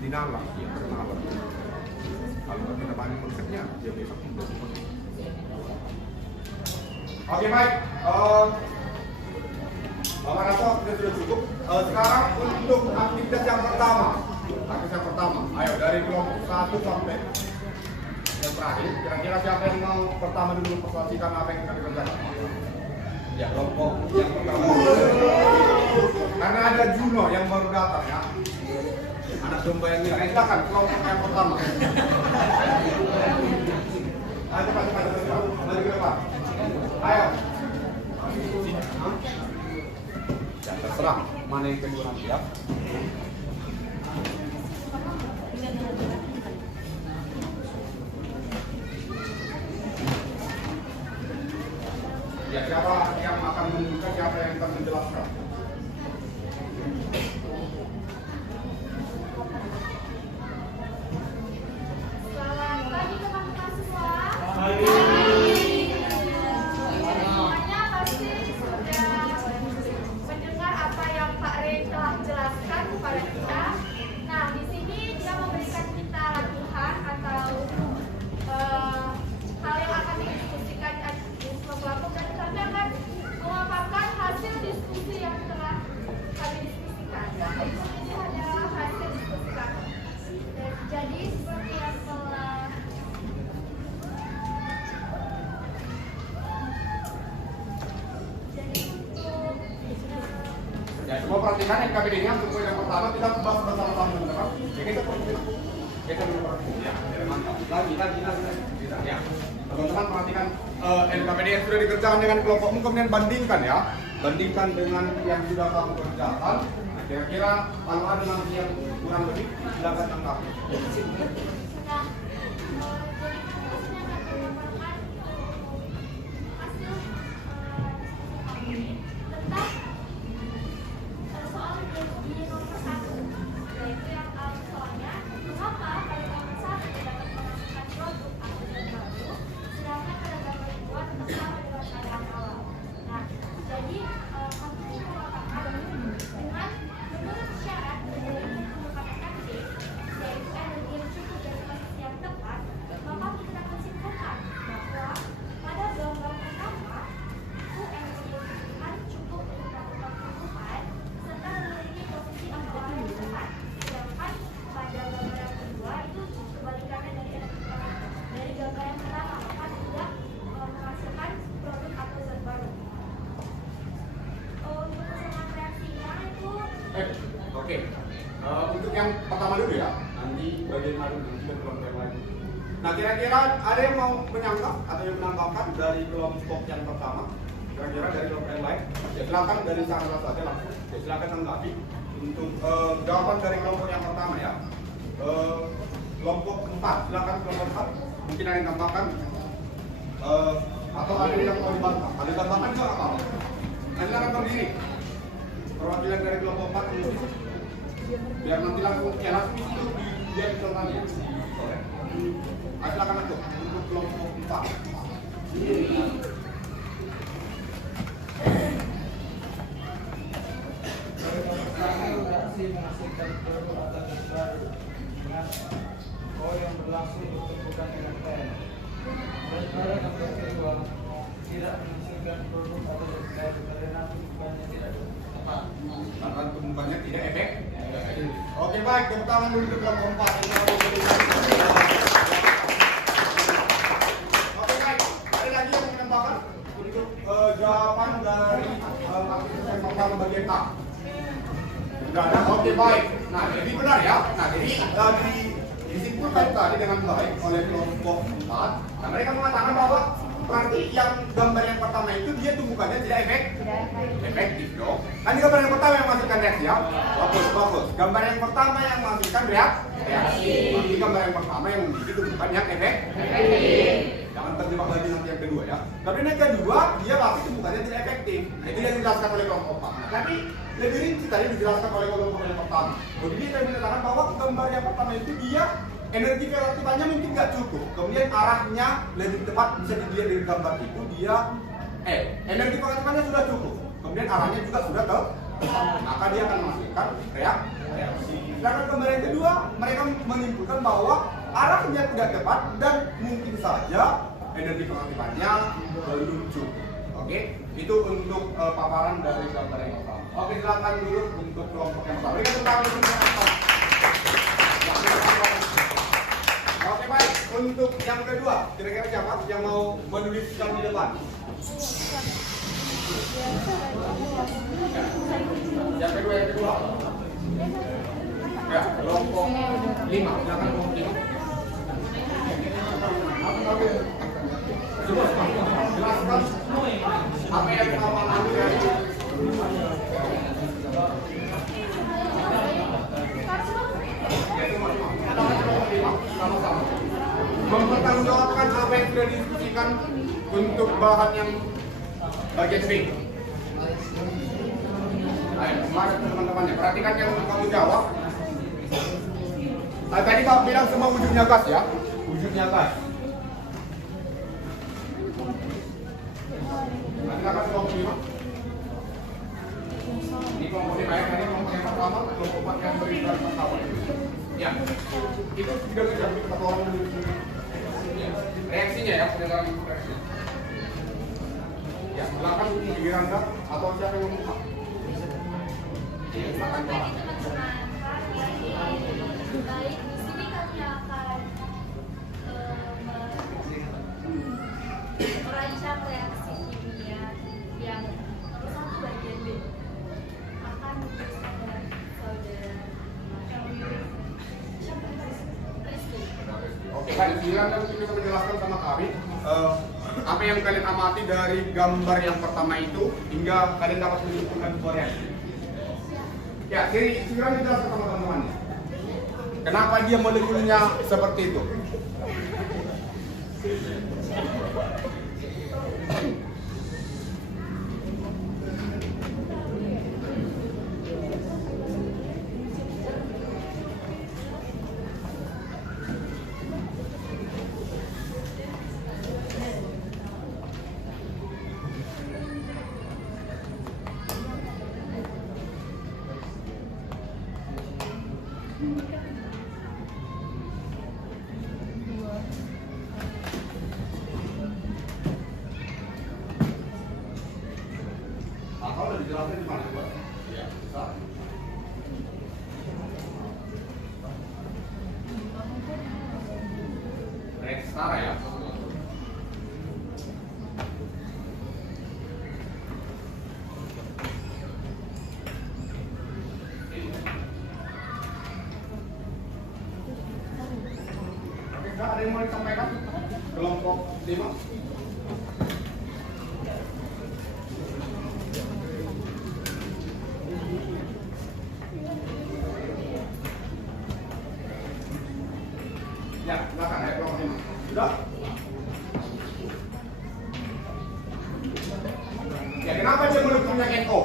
dinalar, ya bernalar. Kalau kita banyak konsepnya, dia bisa tidak seperti itu. Oke, baik. Bapak rasa sudah cukup. Sekarang untuk aktivitas yang pertama. Ayo dari kelompok 1 sampai yang terakhir. Kira-kira siapa yang mau pertama dulu mempersoalkan apa yang kita kerjakan? Ya, kelompok yang pertama. Karena ada Juno yang baru datang ya. Anak domba yang ini. Silakan kelompok yang pertama. Ayo cepat. Mari ke depan. Ayo. Ya, terserah mana yang kedua nanti ya. Ya, siapa yang akan membuka, siapa yang akan menjelaskan? Selamat pagi teman-teman semua. Semuanya pasti sudah mendengar apa yang Pak Rey telah jelaskan kepada kita. Nah, di sini dia memberikan kita latihan atau hal yang akan didiskusikan di semua kelompok, dan kami akan memaparkan hasil diskusi yang telah kami diskusikan. Ini adalah hasil diskusi kami. Jadi seperti yang telah Ya, semua perhatikan NKBD-nya untuk yang pertama kita bahas bersama-sama dulu kan? Ya, kita dulu ya, mantap. Lagi. Ya. Teman-teman perhatikan NKBD yang sudah dikerjakan dengan kelompokmu, kemudian bandingkan ya. Bandingkan dengan yang sudah kamu kerjakan. Nah, kira-kira kalau ada nanti yang kurang lebih, silakan tanggapi. Oke. Untuk yang pertama dulu ya, nanti bagian adu nanti dan kelompok yang lain. Nah, kira-kira ada yang mau menyangka atau yang menambahkan dari kelompok yang pertama? Kira-kira dari kelompok yang lain? Ya, silakan dari sana saja langsung. Ya, silakan tanggapi untuk jawaban dari kelompok yang pertama ya. Kelompok 4, silakan kelompok 4. Mungkin ada yang tambahkan atau ada yang mau dibantah. Ada tambahan juga apa? Nanti akan berdiri. Perwakilan dari kelompok 4 ini biar nanti langsung itu biar dicontohnya. Silakan untuk kelompok 4. Reaksi menghasilkan produk atau gas baru dengan O yang berlangsung bertumbukan dengan N. Sementara gambar kedua tidak menghasilkan produk atau gas baru karena tumbukannya tidak tepat. Karena tumbukannya tidak efek. Oke baik, tepuk tangan dulu ke kelompok 4. Oke baik, ada lagi yang menambahkan untuk jawaban dari aktivitas yang pertama bagian A. Sudah ada, oke baik. Nah jadi benar ya. Nah jadi disimpulkan tadi dengan baik oleh kelompok 4. Nah mereka mengatakan bahwa berarti yang gambar yang pertama itu dia tumbukannya tidak efektif dong. Kan di gambar yang pertama yang menghasilkan reaksi ya. Bagus. Gambar yang pertama yang menghasilkan reaksi. Di gambar yang pertama yang memiliki tumbukan yang efektif. Jangan terjebak lagi nanti yang kedua ya. Tapi yang kedua dia pasti tumbukannya tidak efektif. Nah, itu yang dijelaskan oleh kelompok 4. Tapi lebih rinci tadi dijelaskan oleh kelompok yang pertama. Jadi saya menyatakan bahwa gambar yang pertama itu dia energi relatifannya mungkin nggak cukup. Kemudian arahnya lebih tepat bisa dilihat dari gambar itu dia energi relatifannya sudah cukup. Kemudian arahnya juga sudah tepat. Maka dia akan menghasilkan reaksi. Sedangkan gambar yang kedua mereka menyimpulkan bahwa arahnya tidak tepat dan mungkin saja energi relatifannya belum cukup. Oke, itu untuk paparan dari gambar yang pertama. Oke, silakan dulu untuk kelompok yang pertama. Berikan tepuk tangan untuk yang pertama. Oke baik, untuk yang kedua, kira-kira siapa yang mau menuliskan di depan? Yang kedua. Ya, kelompok 5. Silakan kelompok 5. Oke. Jelaskan apa yang kamu ambil dari mempertanggungjawabkan apa yang sudah didiskusikan untuk bahan yang bagian B. Ayo, mari teman-teman ya, perhatikan yang kamu jawab. Tadi Pak bilang semua wujudnya gas ya, wujudnya gas. Silakan kelompok 5. Ini kelompok 5 ya, tadi kelompok yang pertama, kelompok 4 yang berikan pertama. Ya, itu sudah menjadi kita orang dulu. Reaksinya ya, pendengaran reaksi. Ya, silakan giliran Anda atau siapa yang mau buka? Silakan Pak. Baik, di sini kami akan merancang reaksi kimia yang nomor 1 bagian B akan saudara Oke, baik. Silakan bisa menjelaskan sama kami apa yang kalian amati dari gambar yang pertama itu hingga kalian dapat menyimpulkan sebuah reaksi. Ya, silakan dijelaskan sama teman-teman. Kenapa dia molekulnya seperti itu? Atau udah dijelasin di mana Pak? Ya, bisa. Rekstara ya. Oke, ada yang mau disampaikan? Kelompok 5. Ya, silakan ya kelompok 5. Sudah? Ya, kenapa dia molekulnya NO?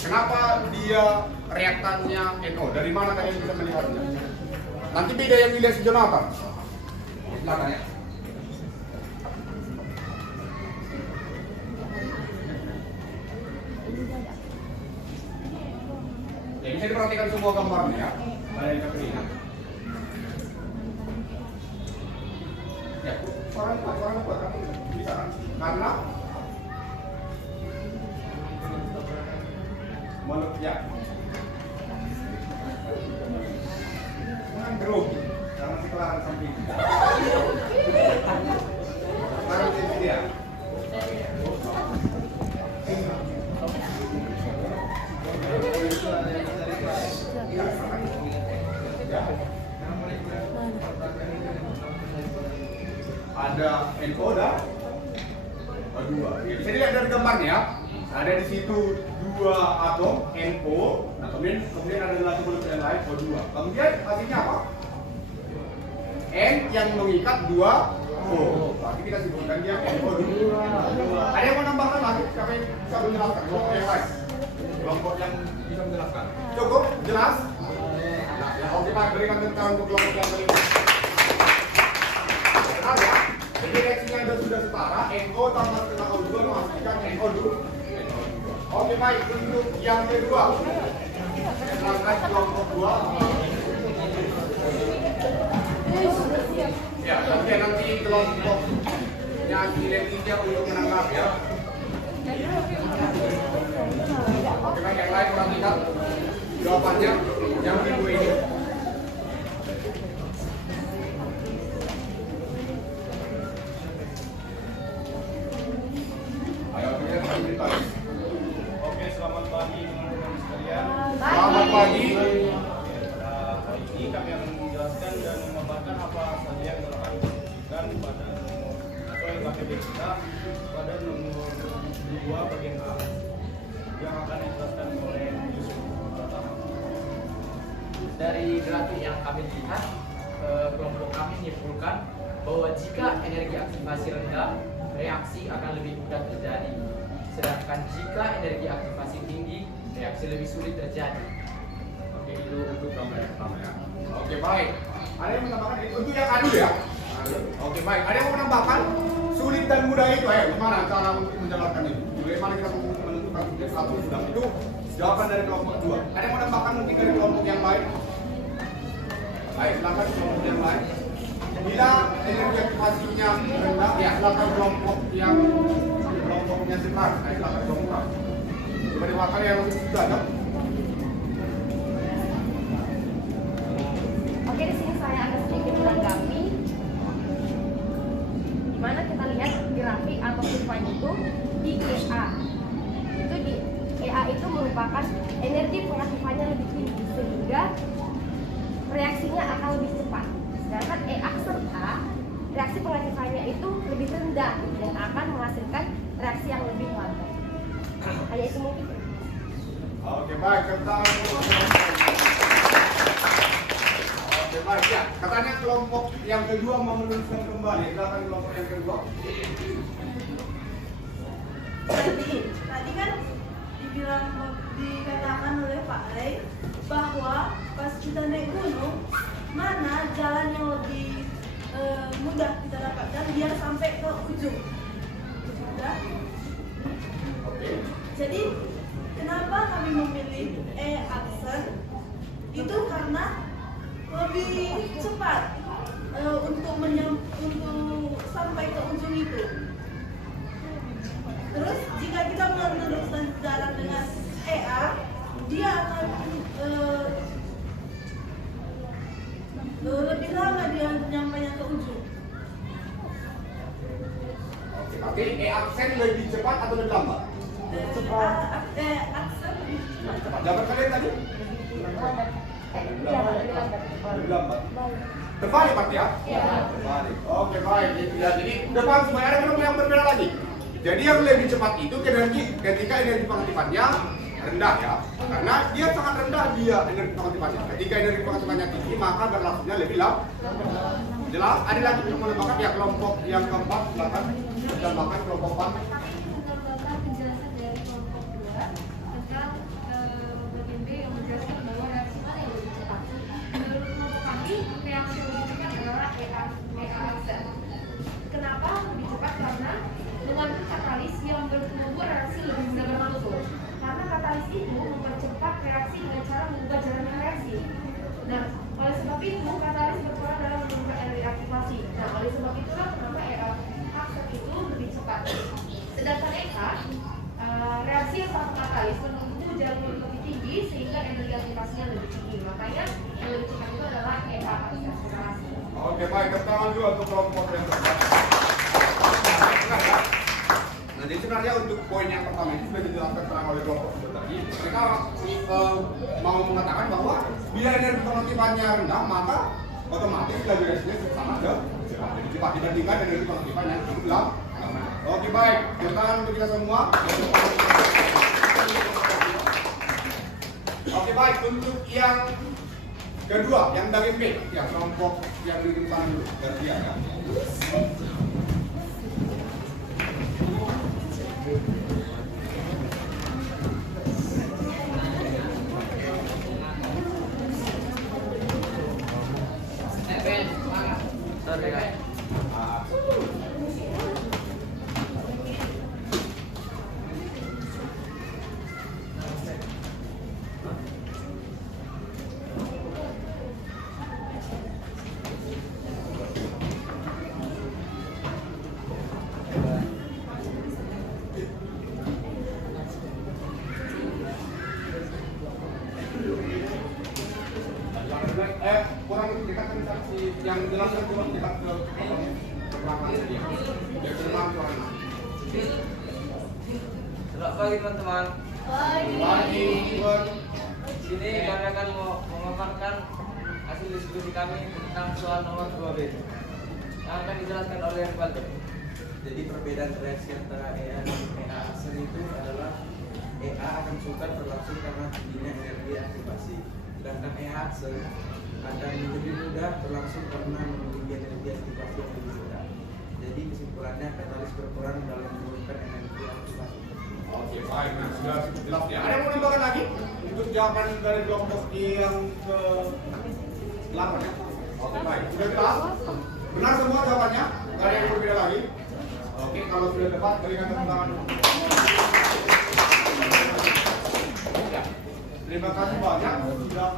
Kenapa dia reaktannya NO? Dari mana kalian bisa melihatnya? Nanti beda yang dilihat si Jonathan. silakan ya. Ya, bisa diperhatikan semua gambarnya ya. Ada yang kekeringan. Ya, suara kuat kan? Bisa kan? Karena menurut ya. Jangan grogi, jangan sekelaran samping. Sekarang ini dia. Ada encoder, dua. Ya, bisa dilihat dari gambarnya ya. Ada di situ dua atom NO. Nah, kemudian ada satu molekul yang lain O2. Kemudian hasilnya apa? N yang mengikat dua O. Berarti kita sebutkan dia NO2. Ada yang mau nambahkan lagi? Siapa yang bisa menjelaskan? Kelompok yang lain? Kelompok yang bisa menjelaskan? Cukup? Jelas? Nah, ya, oke Pak, berikan tentang untuk kelompok yang kelima. Benar ya? Jadi reaksinya sudah setara, NO tambah dengan O2 menghasilkan NO2. Oke baik, untuk yang kedua, silakan kelompok 2. Ya, nanti kelompoknya sinerginya untuk menangkap ya. Oke baik, yang lain perhatikan jawabannya yang kedua ini. Ayo kita cerita. Oke, selamat pagi teman-teman sekalian. Selamat pagi. Hari ini kami akan menjelaskan dan memaparkan apa saja yang telah kami berikan pada atau yang kami berikan pada nomor 2 bagian A yang akan dijelaskan oleh Yusuf Pratama. Dari grafik yang kami lihat, kelompok kami menyimpulkan bahwa jika energi aktivasi rendah, reaksi akan lebih mudah terjadi. Sedangkan jika energi aktivasi tinggi, reaksi lebih sulit terjadi. Oke, itu untuk gambar yang pertama ya. Oke, baik. Ada yang menambahkan itu untuk yang adu ya? Oke, baik. Ada yang menambahkan sulit dan mudah itu? Ayo, gimana cara untuk menjelaskan itu? Bagaimana kita menentukan satu sudah itu jawaban dari kelompok 2. Ada yang menambahkan mungkin dari kelompok yang lain? Baik, silakan kelompok yang lain. Bila energi aktivasinya rendah, ya silakan kelompoknya sedang. Ayo, silakan kelompok. Coba diwakil yang sudah ada. Oke, di sini saya akan sedikit menanggapi di mana kita lihat grafik atau kurva itu di EA. Itu di EA itu merupakan energi pengaktifan lebih tinggi sehingga reaksinya akan lebih cepat. Sedangkan EA serta reaksi pengaktifannya itu lebih rendah dan akan menghasilkan reaksi yang lebih lambat. Hanya itu mungkin. Oke, baik. Oke, baik ya. Katanya kelompok yang kedua mau menuliskan kembali. Silakan kelompok yang kedua. Tadi kan dikatakan oleh Pak Rey bahwa pas kita naik gunung, mana jalan yang lebih mudah kita dapatkan biar sampai ke ujung. Sudah? Oke. Jadi kenapa kami memilih aksen? Itu karena lebih cepat untuk sampai ke ujung itu. Terus jika kita meneruskan jalan dengan EA, dia akan lebih lama dia nyampainya ke ujung. Oke, tapi aksen lebih cepat atau lebih lambat? Aksen lebih cepat. Cepat. Jawaban kalian tadi? Lebih lambat. Terbalik Pak ya? Iya. Terbalik. Oke, baik. Ya, jadi depan semuanya ada kelompok yang berbeda lagi. Jadi yang lebih cepat itu ketika energi pengaktifannya rendah ya, karena dia sangat rendah energi pengaktifannya. Ketika energi pengaktifannya tinggi maka berlangsungnya lebih lama. Jelas? Ada lagi yang menambahkan ya kelompok yang keempat, silakan menambahkan kelompok 4. Menambahkan penjelasan dari kelompok 2 tentang bagian B yang menjelaskan bahwa reaksi mana yang lebih cepat. Menurut kelompok kami, reaksi yang lebih cepat adalah EA aksen. itulah kenapa aksen itu lebih cepat. Sedangkan EKA, reaksi yang sangat katalis menempuh jalur lebih tinggi sehingga energi aktivasinya lebih tinggi. Makanya yang lebih cepat itu adalah EKA akselerasi. Oke, baik. Tepuk tangan juga untuk kelompok yang tepat. Nah, jadi sebenarnya untuk poin yang pertama itu sudah dijelaskan terang oleh kelompok tadi. Mereka mau mengatakan bahwa bila energi pengaktifan rendah, maka otomatis laju reaksinya sama ke cepat. Jadi cepat dibandingkan energi pengaktifan yang lambat. Oke, baik. Tepuk tangan untuk kita semua. Oke, baik. Untuk yang kedua, yang dari B, ya kelompok yang di depan dulu, dari dia ya. Kurang dekat kan yang jelaskan kurang dekat ke belakang dia. Dia kurang kurang. Selamat pagi teman-teman. Pagi. Sini kami akan memaparkan hasil diskusi kami tentang soal nomor 2B yang akan dijelaskan oleh Rivaldo. Jadi perbedaan reaksi antara EA dan EA aksen itu adalah EA akan sukar berlangsung karena tingginya energi aktivasi, sedangkan EA aksen akan lebih mudah berlangsung karena memiliki energi aktivasi yang lebih mudah. Jadi kesimpulannya katalis berperan dalam menurunkan energi aktivasi. Oke, baik. Nah, sudah jelas ya. Ada yang mau nambahkan lagi untuk jawaban dari kelompok yang ke 8 ya? Oke, baik. Sudah jelas? Benar semua jawabannya? Tidak ada yang berbeda lagi? Oke, kalau sudah tepat, berikan tepuk tangan. Ya. Terima kasih banyak sudah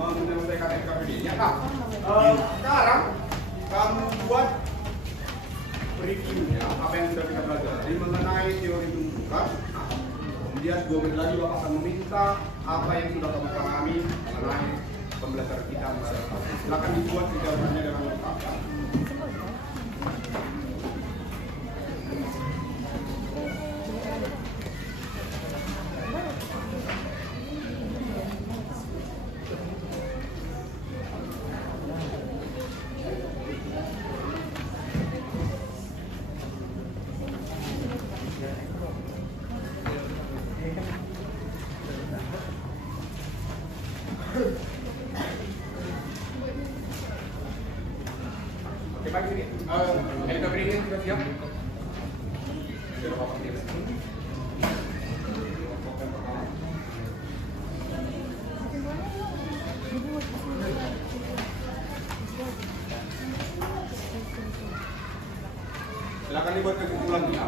menyampaikan NKPD-nya. Nah, sekarang kami buat reviewnya apa yang sudah kita pelajari mengenai teori tumbukan. Nah, kemudian 2 menit lagi Bapak akan meminta apa yang sudah kamu pahami mengenai pembelajaran kita. Silakan dibuat jawabannya dengan lengkap. Oke, baik ini. NKPD-nya sudah siap? Sudah Bapak siap. Silakan dibuat kesimpulan dia.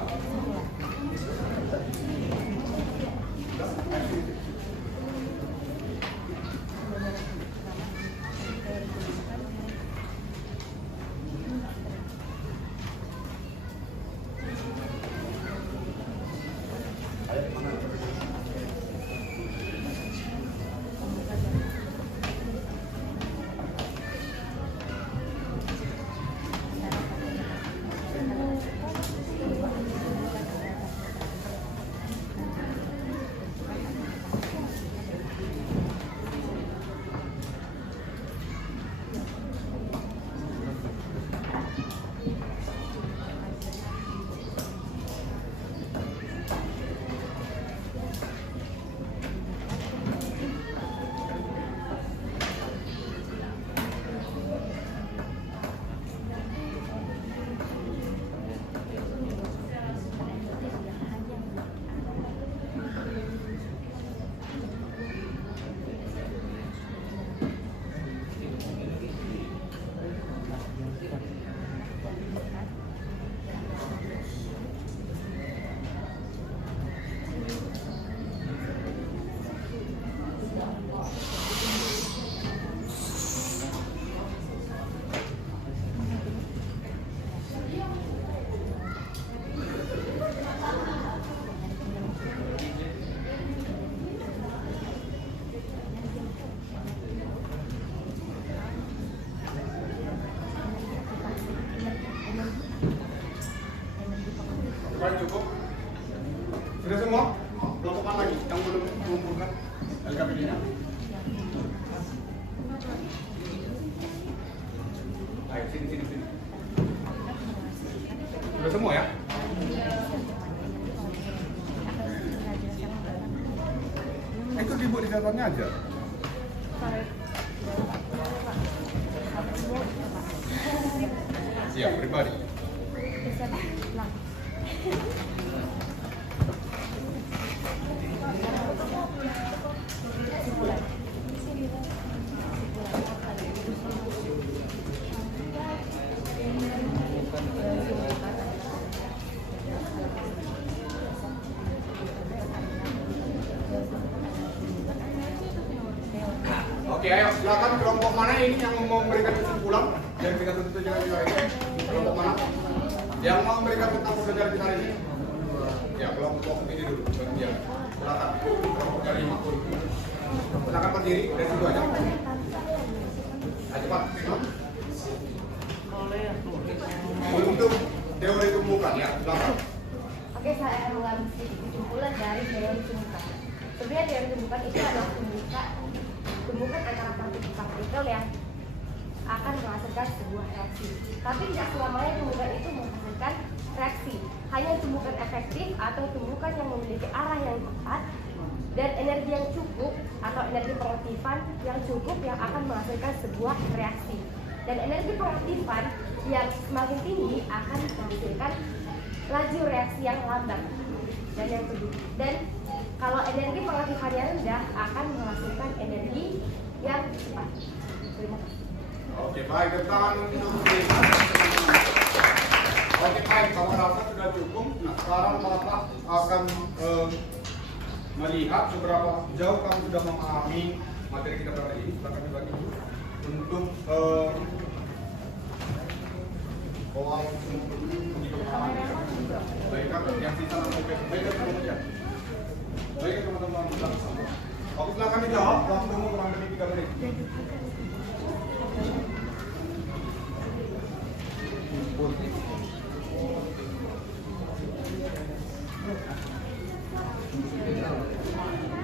semua ya? Itu dibuat di catatannya aja. Siap, pribadi. Oke, ayo silakan kelompok mana ini yang mau memberikan kesimpulan yang kita tentu saja ini. Kelompok mana? Yang mau memberikan tentang pembelajaran kita hari ini? Ya, kelompok ini dulu. Ya, silakan. Kelompok dari Makul. Silakan berdiri dari situ aja. Ayo cepat. Untuk teori tumbukan ya, silakan. Oke, saya akan mengambil sedikit kesimpulan dari teori tumbukan. Sebenarnya teori tumbukan itu adalah tumbukan antara partikel yang akan menghasilkan sebuah reaksi. Tapi tidak selamanya tumbukan itu menghasilkan reaksi. Hanya tumbukan efektif atau tumbukan yang memiliki arah yang tepat dan energi yang cukup atau energi pengaktifan yang cukup yang akan menghasilkan sebuah reaksi. Dan energi pengaktifan yang semakin tinggi akan menghasilkan laju reaksi yang lambat. Dan yang kedua, dan kalau energi pengaktifannya rendah akan menghasilkan energi yang cepat. Terima kasih. Oke, baik, tentang oke, baik, kalau rasa sudah cukup. Nah, sekarang Bapak akan melihat seberapa jauh kamu sudah memahami materi kita pada ini. Silakan dibagi untuk soal untuk memahami. Baik, yang sisa nanti baik, baik teman-teman. Oke, silakan dijawab. Waktu kurang lebih 3 menit.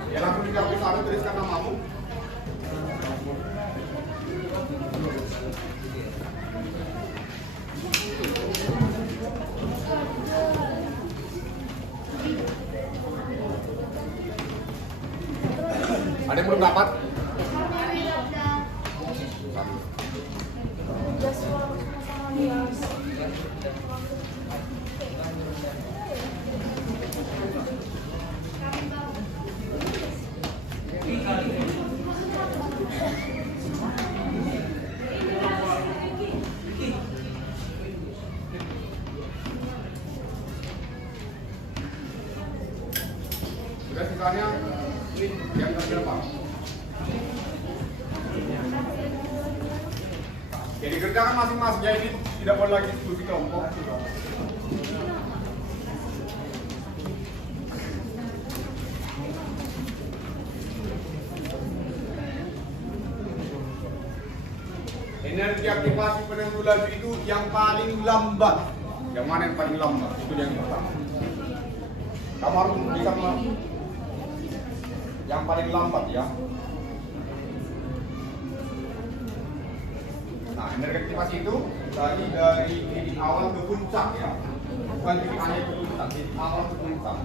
Ya, langsung dijawab di sana, tuliskan namamu. Ada yang belum dapat? Sudah sisanya ini yang berapa? Jadi kerjakan masing-masing ya, ini tidak boleh lagi diskusi kelompok. Energi aktivasi penentu laju itu yang paling lambat. Yang mana yang paling lambat? Itu yang pertama. Kamu harus bisa yang paling lambat ya. Nah, energi aktivasi itu tadi dari titik awal ke puncak ya, bukan titik akhir ke puncak, titik awal ke puncak.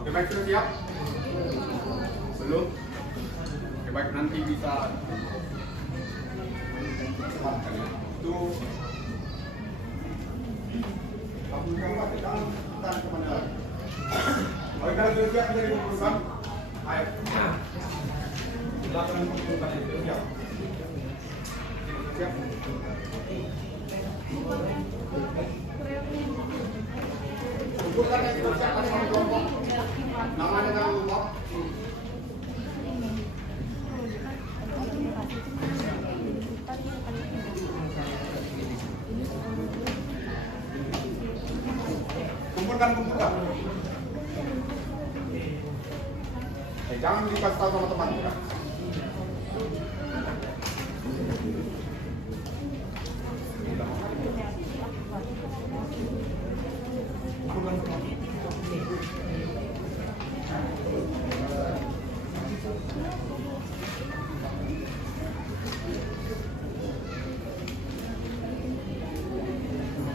Oke, baik, sudah siap? Belum? Oke, baik, nanti bisa itu kamu siapa? Jangan kemana lagi. Oke, kalau sudah siap bisa dikumpulkan. Ayo. Silakan kumpulkan itu siap. Siap. Kumpulkan yang sudah siap sama kelompok. Namanya jangan lupa. Kumpulkan. Jangan dikasih tahu sama teman kita.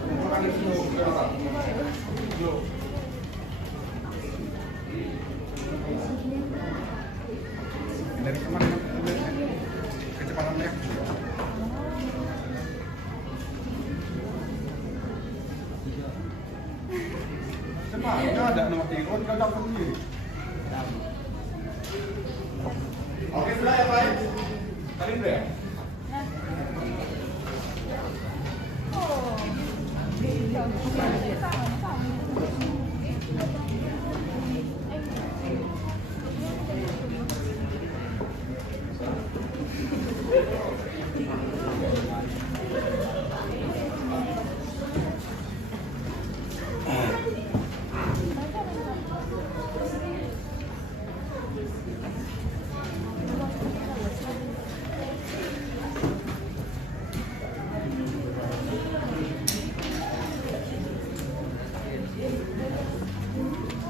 Kumpulkan itu berapa? Dari kemana kecepatannya? Sebenarnya ada nomor telepon kalau dapat sendiri. Oke, sudah ya Pak. Kalian sudah ya?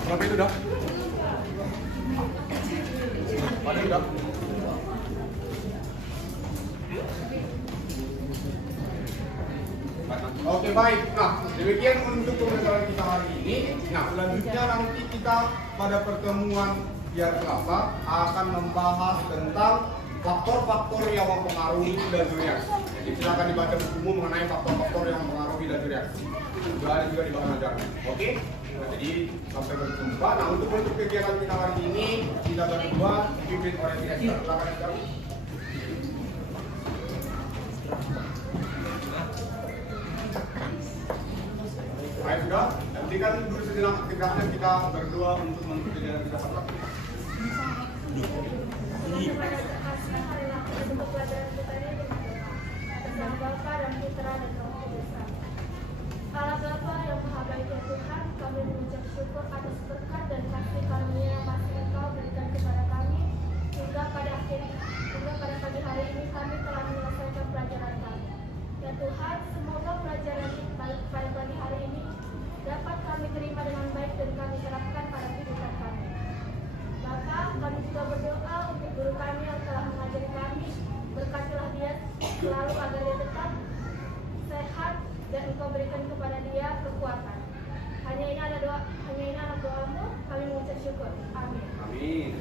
Berapa itu dah? Mana itu dah? Oke baik, nah demikian untuk pembelajaran kita hari ini. Nah selanjutnya nanti kita pada pertemuan di hari Selasa akan membahas tentang faktor-faktor yang mempengaruhi laju reaksi. Jadi silakan dibaca bukumu mengenai faktor-faktor yang mempengaruhi laju reaksi. Sudah ada juga di bahan ajarnya. Oke? Nah, jadi sampai berjumpa. Nah untuk kegiatan kita hari ini kita berdua dipimpin oleh direktur. Silakan Direktur. Baik sudah, hentikan dulu sejenak aktivitasnya kita berdua untuk menutup kegiatan kita satu lagi. Untuk pelajaran kita ini tentang Bapa dan Putra dan Roh Kudus. Allah Bapa yang Maha Baik ya Tuhan, kami mengucap syukur atas berkat dan kasih karunia yang masih Engkau berikan kepada kami hingga pada pagi hari ini kami telah menyelesaikan pelajaran kami. Ya Tuhan, semoga pelajaran pada pagi hari ini dapat kami terima dengan baik dan kami terapkan pada kehidupan kami. Bapa, kami juga berdoa untuk guru kami yang telah mengajari kami, berkatilah dia selalu agar dia tetap sehat dan Engkau berikan kepada dia kekuatan. Hanya ini adalah doamu, kami mengucap syukur. Amin. Amin.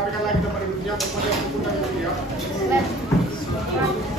rapikan lagi tempat duduknya, kemudian kumpulkan dulu ya. Lab.